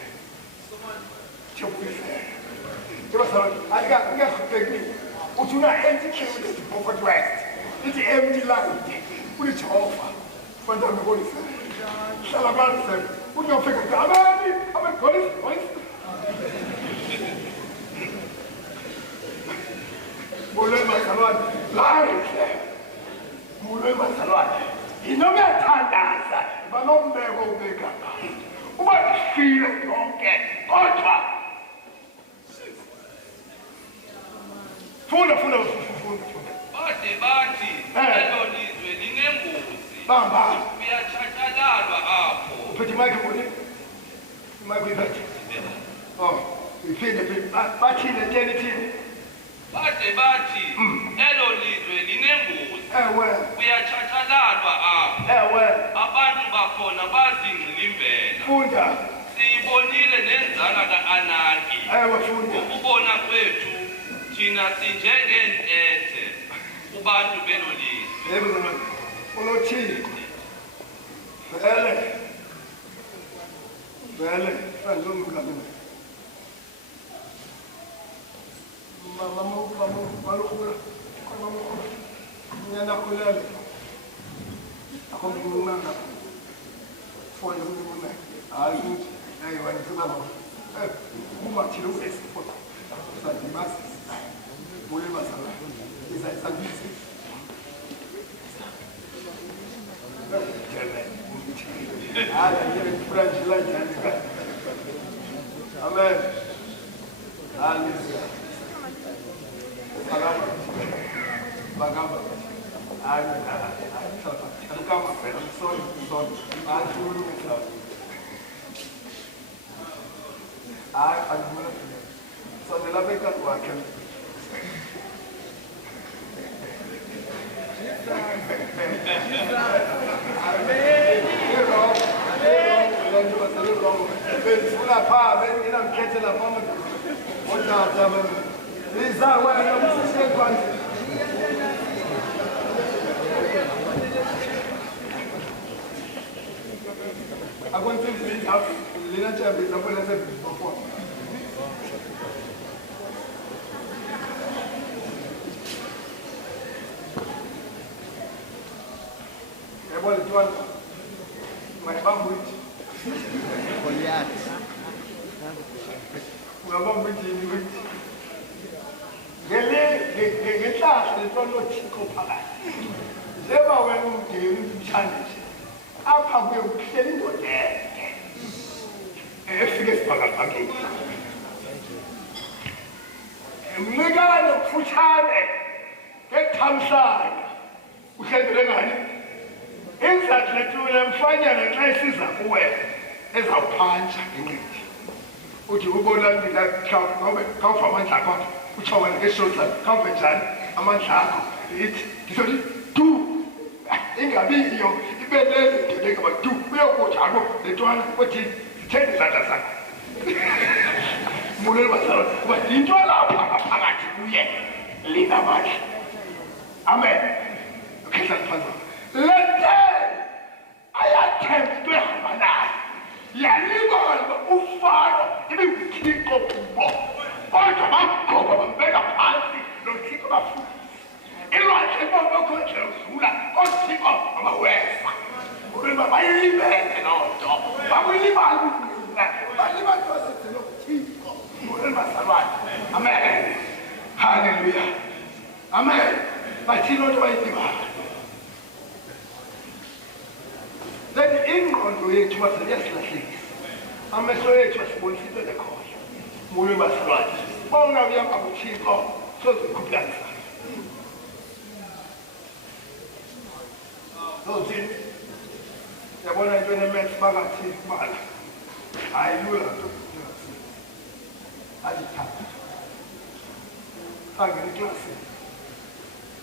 ngingahluphekile uthi una-empty kilometres Beaufort West lithi empty light ulijehova fanele ngibonisele hlala kwanisele unyofika nje amen golisi molweni bazalwane layihle molweni bazalwane yinoma uyathandaza banombeko ubekapha uba ndifile yonke kodwa funda Bade bathi elo lizwe linengozi. bamba Kuyatshatyalalwa apho. uphethe imayikhi kuni imayikhi uyiphethe iphinde bathini enteni Bade bathi elo lizwe linengozi. ewe Kuyatshatyalalwa apho. ewe Abantu bakhona bazingxilimbela. funda Siyibonile nenzala kaAnaki. ewe funda Ukubona kwethu thina sinjengeentethe kubantu belo lizwe. yebo zalwane unothini vele andilomngane malukula nyanakulele akomnunanga fonde mnunanga hayi ukuthi hayi wanisibaba umathile uesipota sadimasi bule basala isayisangisi Amen. Hallelujah. Bagamba. I'm sorry. hayi andibona sondela apha ekhaya kwakhe bendifuna phaa benginamkhethela phaa otata iza wena msisiyekwanzi I want to see how Lina Chabis, I'm going to say before. I want to do my bamboo. My bamboo in which the class is not Chico Pala. Never went to the challenge. Apa we uhleli ngode efike sibhakabhakeni mnikane kufutshane ngekhamsana uhlendele ngani inzathi lethule mfanyana xa isiza kuwe ezawuphantsa ngenqithi uthi ubona mina khawuva amandla akho utsho wena ngeshoza khawuve njani amandla akho ithi ndizothi du ingabiyo ibelele ngeke badu uyokujalo letwana uthi sithende izandla zakho mulelo basalo kuba into lapha phakathi kuye lina manje amen ukhehla phansi lethe ayathemba ehamba naye yalibona ufaro ibithiko kubo kodwa bagoba bambeka phansi lothiko bafuthi ilwathi bokhoje uzula othiko abawesa uba bayilibele lonto babuyilibala balibala kwasethelo thiko mulelo basalwana amen hallelujah amen bathilo nto bayidibala lethi ingqondo yethu basiyasilahlekisa amehlo yethu asibonisa into ekhoyo mulelo basalwana bona uyamba kuthiko sozikhuphanisa Nothing. The one I do in the men's magazine, man. I knew that. I did that. I'm in the class.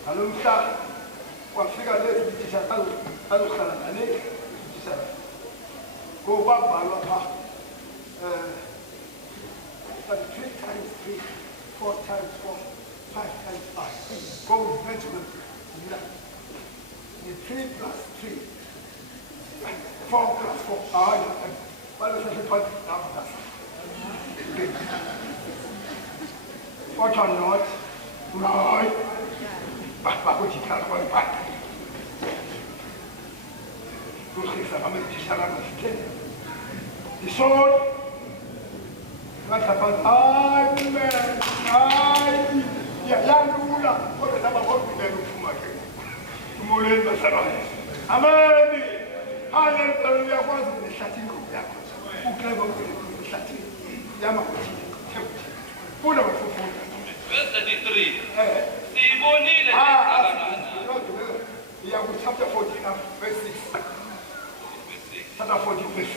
I don't start. What figure less the teacher? I don't start. Go back, Balapa. 3 times 3, 4 times 4, 5 times 5. Go mental. 3 plus 3, 4 plus 4. What is the point? What or not? No. But what you can't go back. The sword. What's about Amen? What is about the mulelo basalwana amen haleluya kwazi nehlathini yakho uklebo nehlathini yama kuthi funa bafufuna verse 33 sibonile ya ku chapter 14 verse 6 chapter 14 verse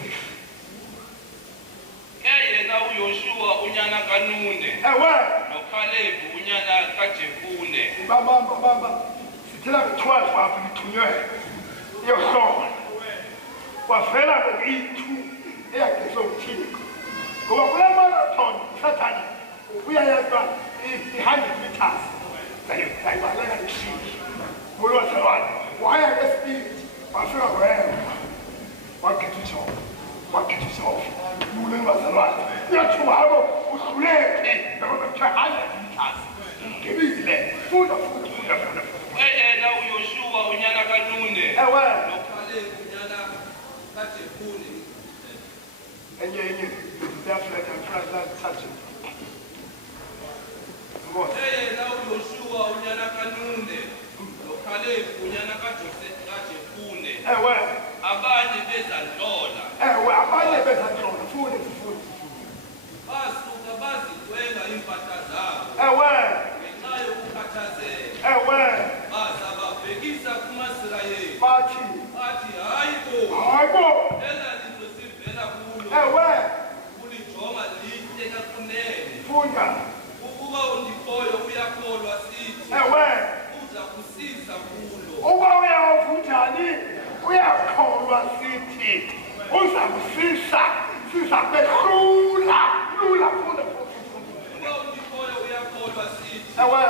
6 yena uYoshua unyana kaNune noKhalebi unyana kaJefune bamba Tell me 12 after you to your son. Was fella to eat 2 acres of tea. Go up a marathon, Satan. We are behind the task. I was like a sheep. We was a lot. Why are the spirit? What's your way? What can you solve? What can you solve? You was a lot. You're too hard. Who's late? The task. Give me the food of food. yena uYoshua unyana kaNune noKhalebi unyana kaJefune enye definitely I'm trying to touch it yena uYoshua unyana kaNune noKhalebi unyana kaJefune abanye bezandlola futhi basuka bazidwela impahla zabo ngenxa yokukhathazeka bazababhekisa kumaSirayeli bathi hayibo ela lizosivela kulo ulijonga lihle Funda. Ukuba undikhoyo uyakholwa sithi. Ewe. Uza kusiza kulo. Uba uyawuvunjani uyakholwa sithi. Uza kusisa. Siza behlula. Lula funda. Ukuba undikhoyo uyakholwa sithi. Ewe.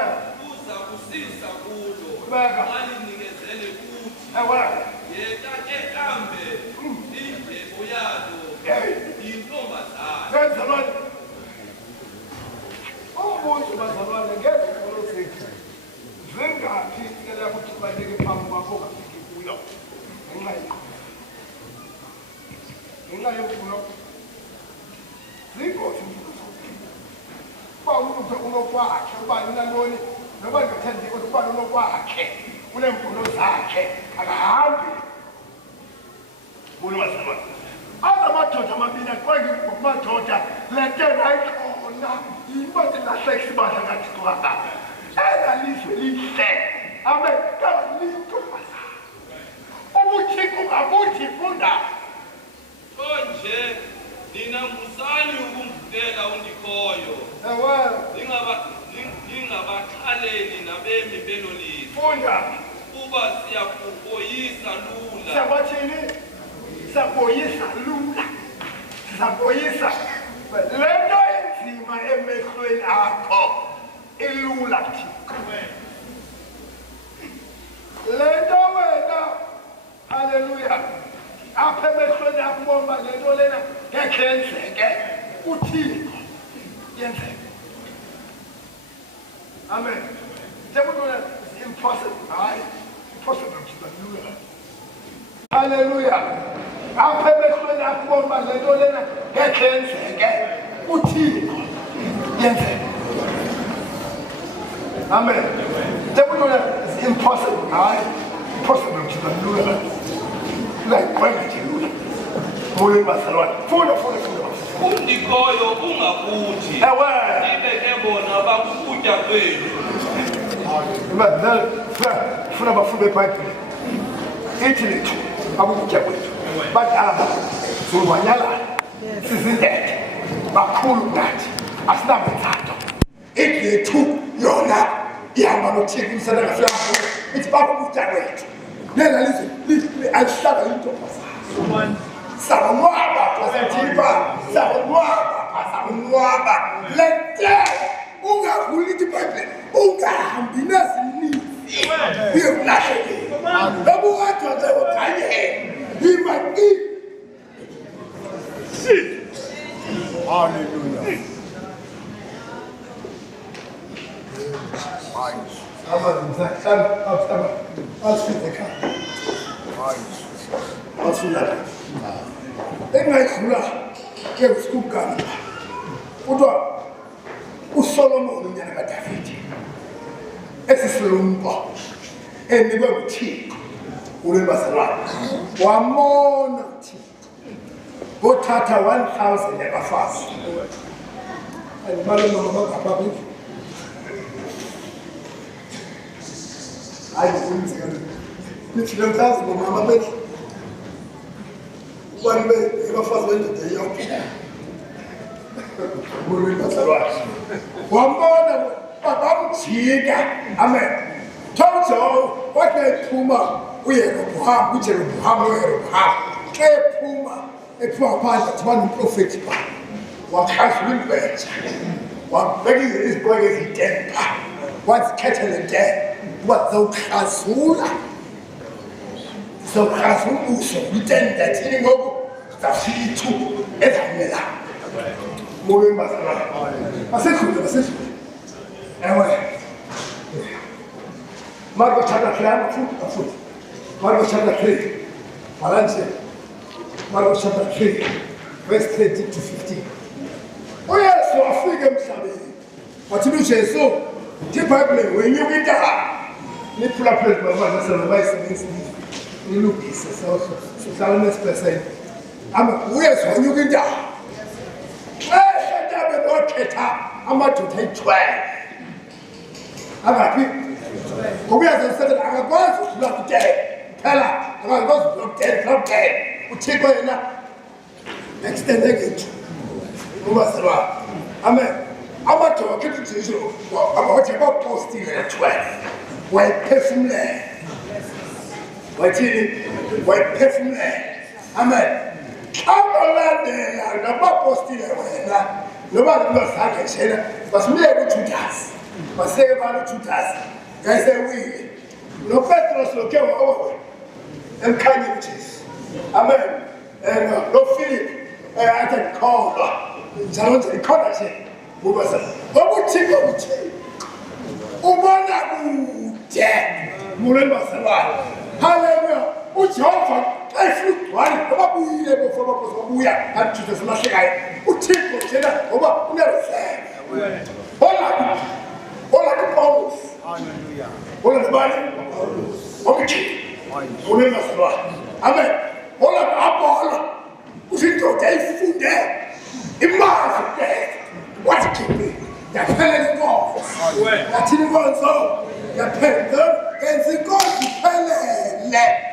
Uza kusisa kulo. Beka. Alinikezele kuthi. Ewe. Yeka ehambe indlebo yalo. Yintombazana. Senzalwane. Umbuzo bazalwane ngezikolo zethu. Zingaphi isicela ukuthi baleke phambi kwakho ungafiki kuyo. Ngenxa yemfuno. Zingozi uba umuntu unokwakhe, uba nantoni, noba ngingathandi kodwa uba unokwakhe, uneemfuno zakhe, akahambi. Buni bazalwane. Amadoda amabini akwengi ngokumadoda le nto nayikhona yinto ndilahleka isibandla kathixo apha. Elalizwe lihle amen kalintombazana ubuthixo ungabuthi funda Konje nina musani ukumvukela undikhoyo. ewe Ningabaxhaleli nabemi belo lizwe. funda Kuba siyakuboyisa lula. siyabathini siyaboyisa lula sizaboyisa le nto enzima emehlweni akho ilula thixo le nto wena haleluya apha emehlweni akho ubona le nto lena ngekhe yenzeke uthixo yenzeke amen njengoba it's impossible hayi impossible lula haleluya apha emehlweni akho ubona le nto lena ngekhe yenzeke uthixo yenzeke amen njengoba it's impossible hayi impossible lula ungayikwenza nje lula moyeni bazalwane funda Undikhoyo ungakuthi. ewe Ibeke bona bakukutya kwethu. funa abafundi bebhayibhile ithi lethu abukutya kwethu badala zolwanyalana sizindede bakhulu nathi asinamenzando ithi lethu yona ihamba nothixo umsana ngafuyanga ithi bakukutya kwethu lela lizwe alihlala intombazana sawunwaba phasathipa sawunwaba lete ungavuli ithi ibhayibhile ungahambi nezininzi uyekulahlekela noba ungadoda ukhanyela imaki haleluya engayidlula ke usikumkani kodwa uSolomon unyana kaDavide esisilumko enikwe uThixo ulebazalwane wamona uThixo ngothatha 1000 yabafazi malume ngabagaba bethu hayi kunzeka nithi 1000 ngomama bethu ubani bafazi bendoda yonke ulebazalwane wambona babamjika amen Toto wathi ephuma uYeroboam uJeroboam ke ephuma phandle athibana umprofethi pha wakhazula imbetha wabeka izibheke ezideni pha wazikhethele nte uba zawukhazula ubuso itendathini ngoku zafithu ezamela moyo mbazalwane asekhule ewe Marko chapter 3 Marko chapter 3 balance Marko chapter 3 verse 30 to 15 Yesu afike emhlabeni wathi uJesu iBhayibheli wenyuka intaba niphulaphula baba nasebayisebenzisa nilungise sohlala nesipeseni uYesu wenyuka intaba entaba wakhetha amadoda ayi-12 angaphi ngokuyazi umsebenzi akakwazi ukudlula ku-10 phela akakwazi ukudlula ku-10 uthixo yena extende ngethu ubazalwane amen amadoda ethi nje abathi bapostile at 12 wayiphefumule wathini wayiphefumule amen amalandela nabapostile wena noba lozakhe njena basimele uJudas baseke balo Judas ngayisewile no Petros lokhe wawe emkhanye uJesu amen no Philip athi khona njalo nje ikhona nje ubasa ngokuthiko uthi ubona kude mulweni basalwana haleluya uJehova ayifudwani ngoba buyile before babuya athi Judas lahlekayo uthixo njena ngoba unereserve hola Paulus haleluya hola bani okay mulweni basalwana amen hola Apollo uzindoda ifunde imazi wathi kimi yaphela inkomo yathi inkonzo yaphela enzi inkomo iphelele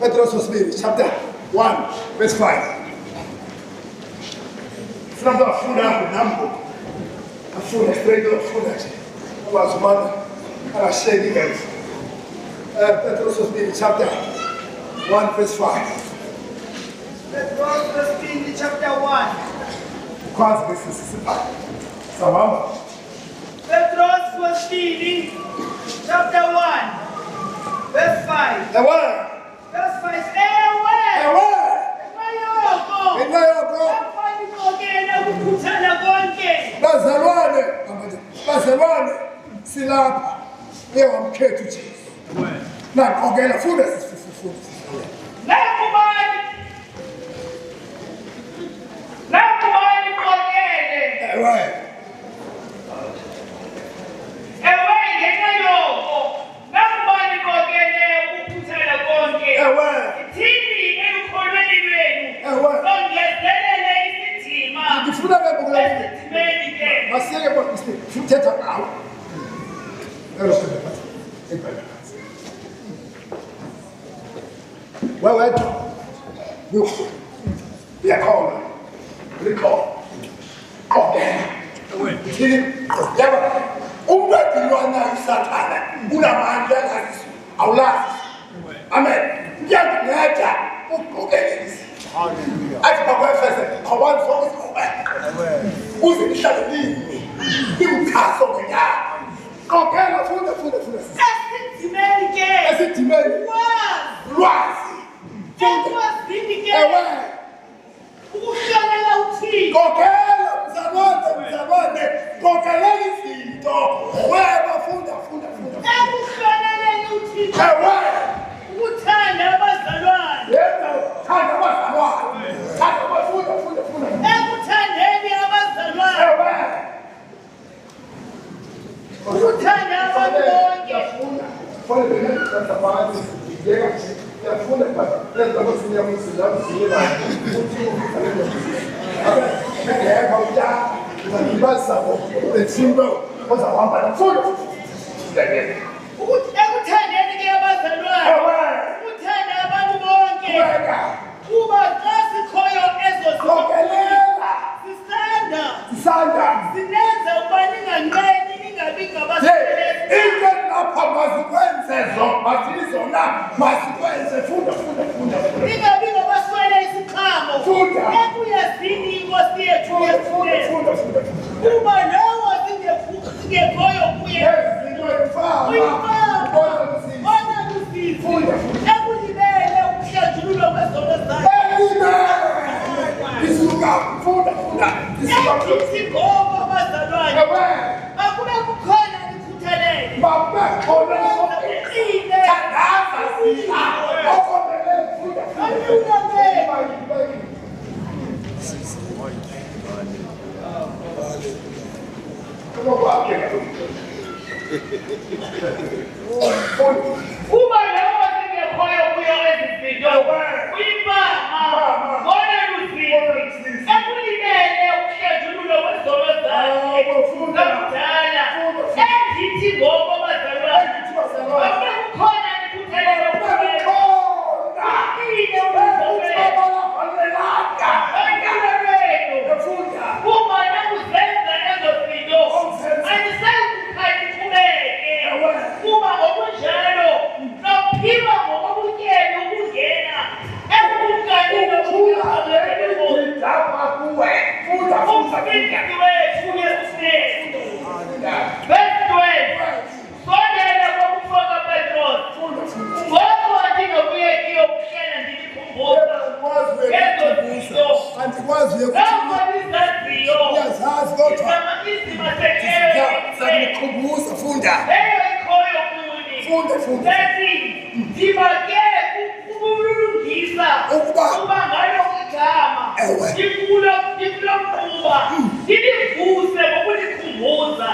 Petros chapter 1 verse 5 Funda nambo afuna straight afuna nje abazimana abashedi guys Petros chapter 1 verse 5 Petros chapter 1 Kwanza verse 6 Sawa Petros chapter 1 verse 5 The word verse 5 Bazalwane silapha eyamkhetha uJesu naqokela funda Nakubani qokele ewe ngenxa yoko nakubani qokele ukukhuthana konke ithini ekukholweni lwenu longezelele isidima ngifuna esidimeni ke maseke futhetha ngawo wewedwa uyakhona ulikhona yaba umbedilwana isathana unamandla engazisi awulazi amen kuyakunceda ukuqokelelisa athi bakwefese khawani sokuziqobeka uze nihlale lini imkhaso ngenyama qokela funda esidimeni ke esidimeni lwazi ewe ukuhlolela uthixo qokela mzalwane qokelela izinto weba funda ekuhloleleni uthixo ewe ukuthanda abazalwane yena thanda abazalwane funda ekuthandeni abazalwane ewe ukuthanda abantu bonke ekuthandeni ke abazalwane ukuthanda abantu bonke kuba xa sikhoyo ezo sisanda sinenza ukuba ninganqeni ningabi ngabasweleyo ningabi ngabaswele isiqhamo ekuyazini inkosi yethu yefuleyo kuba lowo singekhoyo kuye uyifama ona lusizi ekulibele ukuhlanjululwa kwezono zakhe ekithi ngoba abazalwane akube kukhona nikhuthalele kuba lowo singekhoyo kuyo ezizinto uyifama ona lusizi ekulibele ukuhlanjululwa kwezono zakhe zakudala endithi ngoba abazalwane akube kukhona nikhuthalele umsindisi wethu uYesu Kristu. Verse 12. Sondela kokufaka Petros. Ngoba ndinobuye kiyokuhlela ndilikhumbuza. Andikwazi ukukhumbuza funda. Ndibake ukulungisa ukuba ngalo igama ndikulo mkhuba ndilivuse ngokulikhumbuza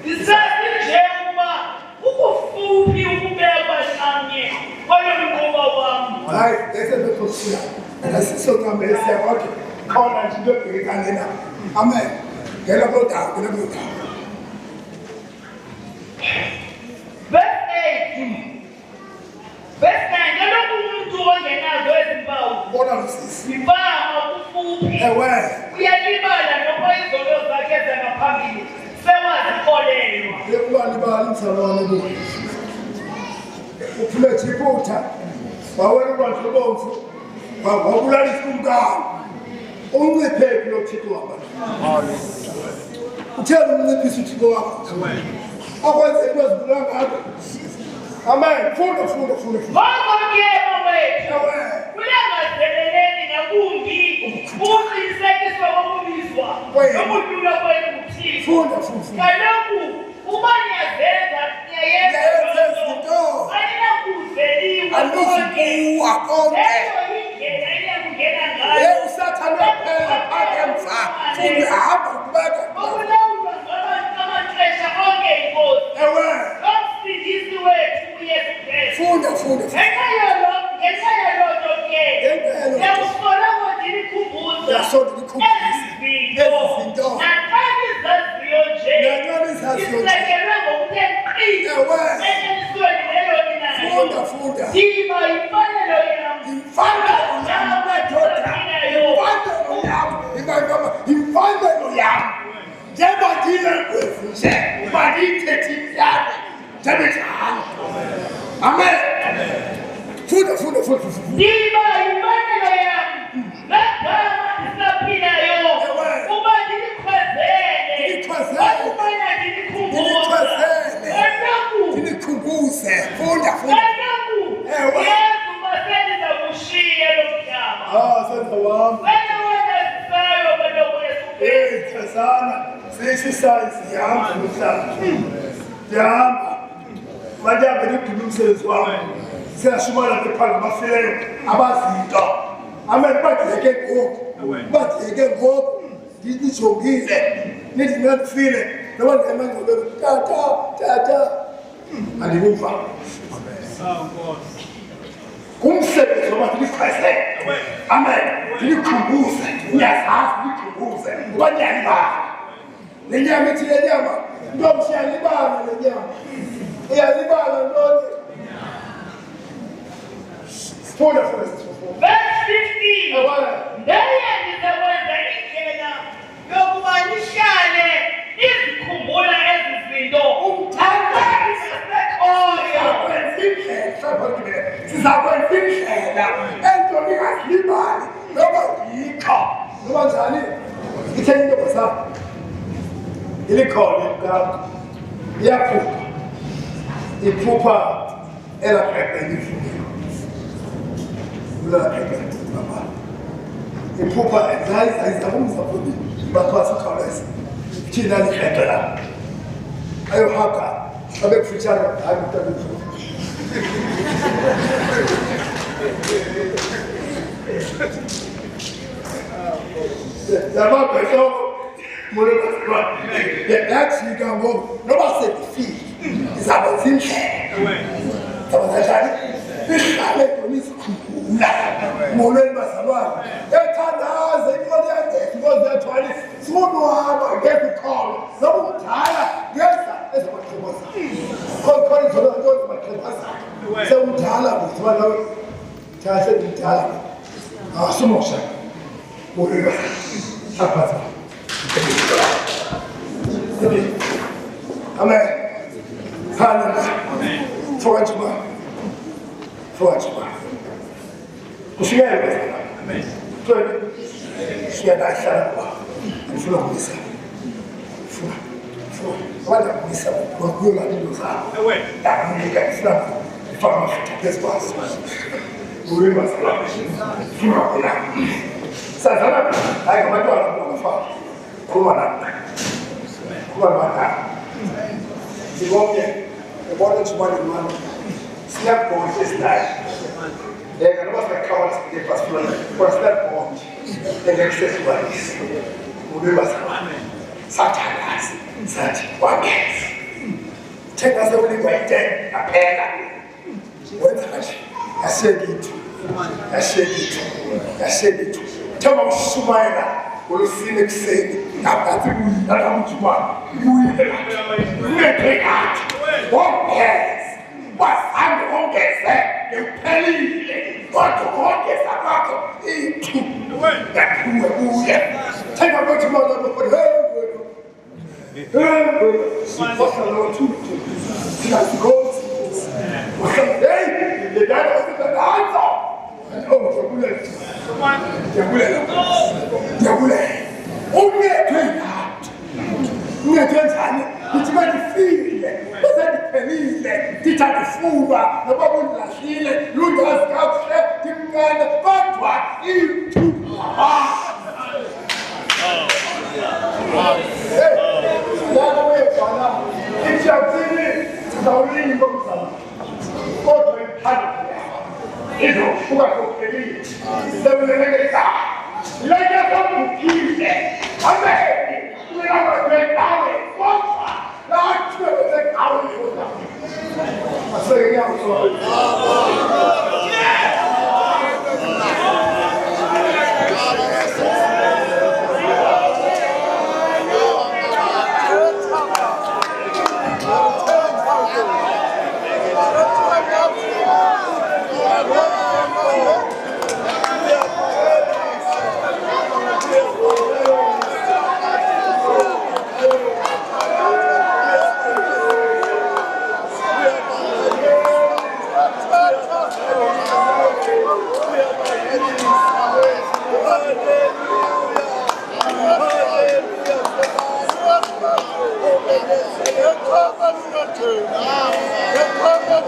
ndisasinje ukuba ukufuphi ukubekwa nxamnye kwayo mkhuba wam. Hayi, esebethosila asisonqambe esiyakho khona nje into ebhekane na. Amen. Ngela kodwa Verse 9, ngalokhu umuntu ongenazo ezimpawu bona lusisi. zibanga kufuphi uyalibala noma izono zakhe zangaphambili sewazikholelwa. Ekungalibali mzalwane bo. Uphule jiphutha. Wawena kwandlobomfu. Wabulalisa umkani. Uncephephi lo Thixo wabantu. Uthela umnciphisa uThixo wakho. Akwenze into ezibula ngakho. Amen. Funda. Ngakho ke mawethu kulangazeleleni ngakumbi ukuqinisekiswa kokubizwa nokudlula kwenu kuThixo. Funda. Kaloku uma niyazenza aninakuzeliwa Andizikuwa konke. leyo yindlela eyakungena ngayo Usathane phela phakathi emva. Funda hamba kubeka. okulawulwa ngamaxesha onke inkosi nomsindisi wethu uYesu Kristu. Funda. Ngenxa yaloo nto ke ndiyakusoloko ndilikhumbuza ezi zinto naxa nizaziyo nje isekelwe ngokuthe nkqi enyanisweni leyo ninayo. Funda. Ndiba yimfanelo yam Imfanelo yam njengoba ndinegwevu nje mandiyithethe imyalo njengejana. Amen. Funda. Ndiba yimfanelo yam ngagama ndisaphilayo uba ndilikhwezele okubana ndilikhumbuze. Ndilikhumbuze. Funda. Yesu masendiza kushiya lo mhlaba. Senza wami. Wena wazazisayo kaloku Yesu Kristu. Thesana, siyishisayo siyahamba nomhlaba. Siyahamba. Manje ngidudula umsebenzi wami. Siyashumana ngephala amafileyo abazinto. Amen. Badiyeke ngoku. Ngijongile. Nithi ngandifile. Noma ndiyamangcobeko. Tata. Andikuva. Kumsebenzi wama ndilikhweze. Amen. Ndilikhumbuze. Ngiyazazi ndilikhumbuze. Ngoba ndiyalibala. Le nyama ithi le nyama. Ntombi siyalibala le nyama. Iyalibala ntoni. Funda. Verse 15. Ndaya ndizakwenza indlela yokuba nihlale nizikhumbula ezi zinto umthandazi nasekhoyo. Sizakwenza indlela ento ningazilibali noma yikho noma njani. Ithe into zami ilikhona ngakho iphupha elaphepheni iphupha zayizakumza futhi baphasa khawuleza thina likhephe la ayohaka abe kufitshane hayi mntakwethu. Yababheka molo baswa yajika ngoku noba sedifile izakwenza indlela zabanjani ihlale nizikhumbula molweni bazalwane ethandaza inkolo yangekho inkosi yathwali simonwaba ngekho ikholo noba umdala ngeza ezamaqheboza khona izolo zamaqheboza sewumdala kuthiwa nawe thase ndimdala asimosha molweni aphatha. Amen. Hallelujah. Forward to man. Kushikele. Amen. Siyahlala ngifuna ukuyisa. Wala ngisa ngokuyo lapho zakho. Ewe, ngika islam. Ifama phezukwazi. Uyeba sala. Funa kula. Sadala hayi ngabantwana bokufaka. Kuba bana. Sibonke ubona ukuthi manje siyabona isilayi. Noma singakhawa ngebhasifuna kwasiyabona engekesesibalisi. Uyeba sala. Sathakazi sathi wangeza thenga sewulinga ite aphela wenza kanje yashelithu thema ushumayela olusini ekuseni ngathi nalamuthuma uyile ngethekathi wongeza wasambe wongeze ngemphelile kodwa wongeza kwakho ithu ngaphume kuye thenga ukuthi manje bafuna what's the Lord to do? That's God's. What's the day? The dad was in the answer. Oh, Yabule. Only a great heart. We are just having it's about the feel. What's that penny? Teach her the food. The bubble la shile. Look at us, chef. The man, but what? Eat too. Yàrá wẹ̀ fàlà ìjà tíní ìtàwé ìgbọ̀nsá kóòtù ìpàdé ìdò fúgbà tó kéde ìdẹ́wìlẹ́lẹ́gẹ́ta lẹ́yìn tó kù kí ilẹ̀ abẹ́ ìgbéyàwó ẹgbẹ́ táwọn ìfọ̀nsá láti ẹgbẹ́ táwọn ìfọ̀nsá. Àṣẹ ìyá ọ̀sán.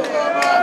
Come on,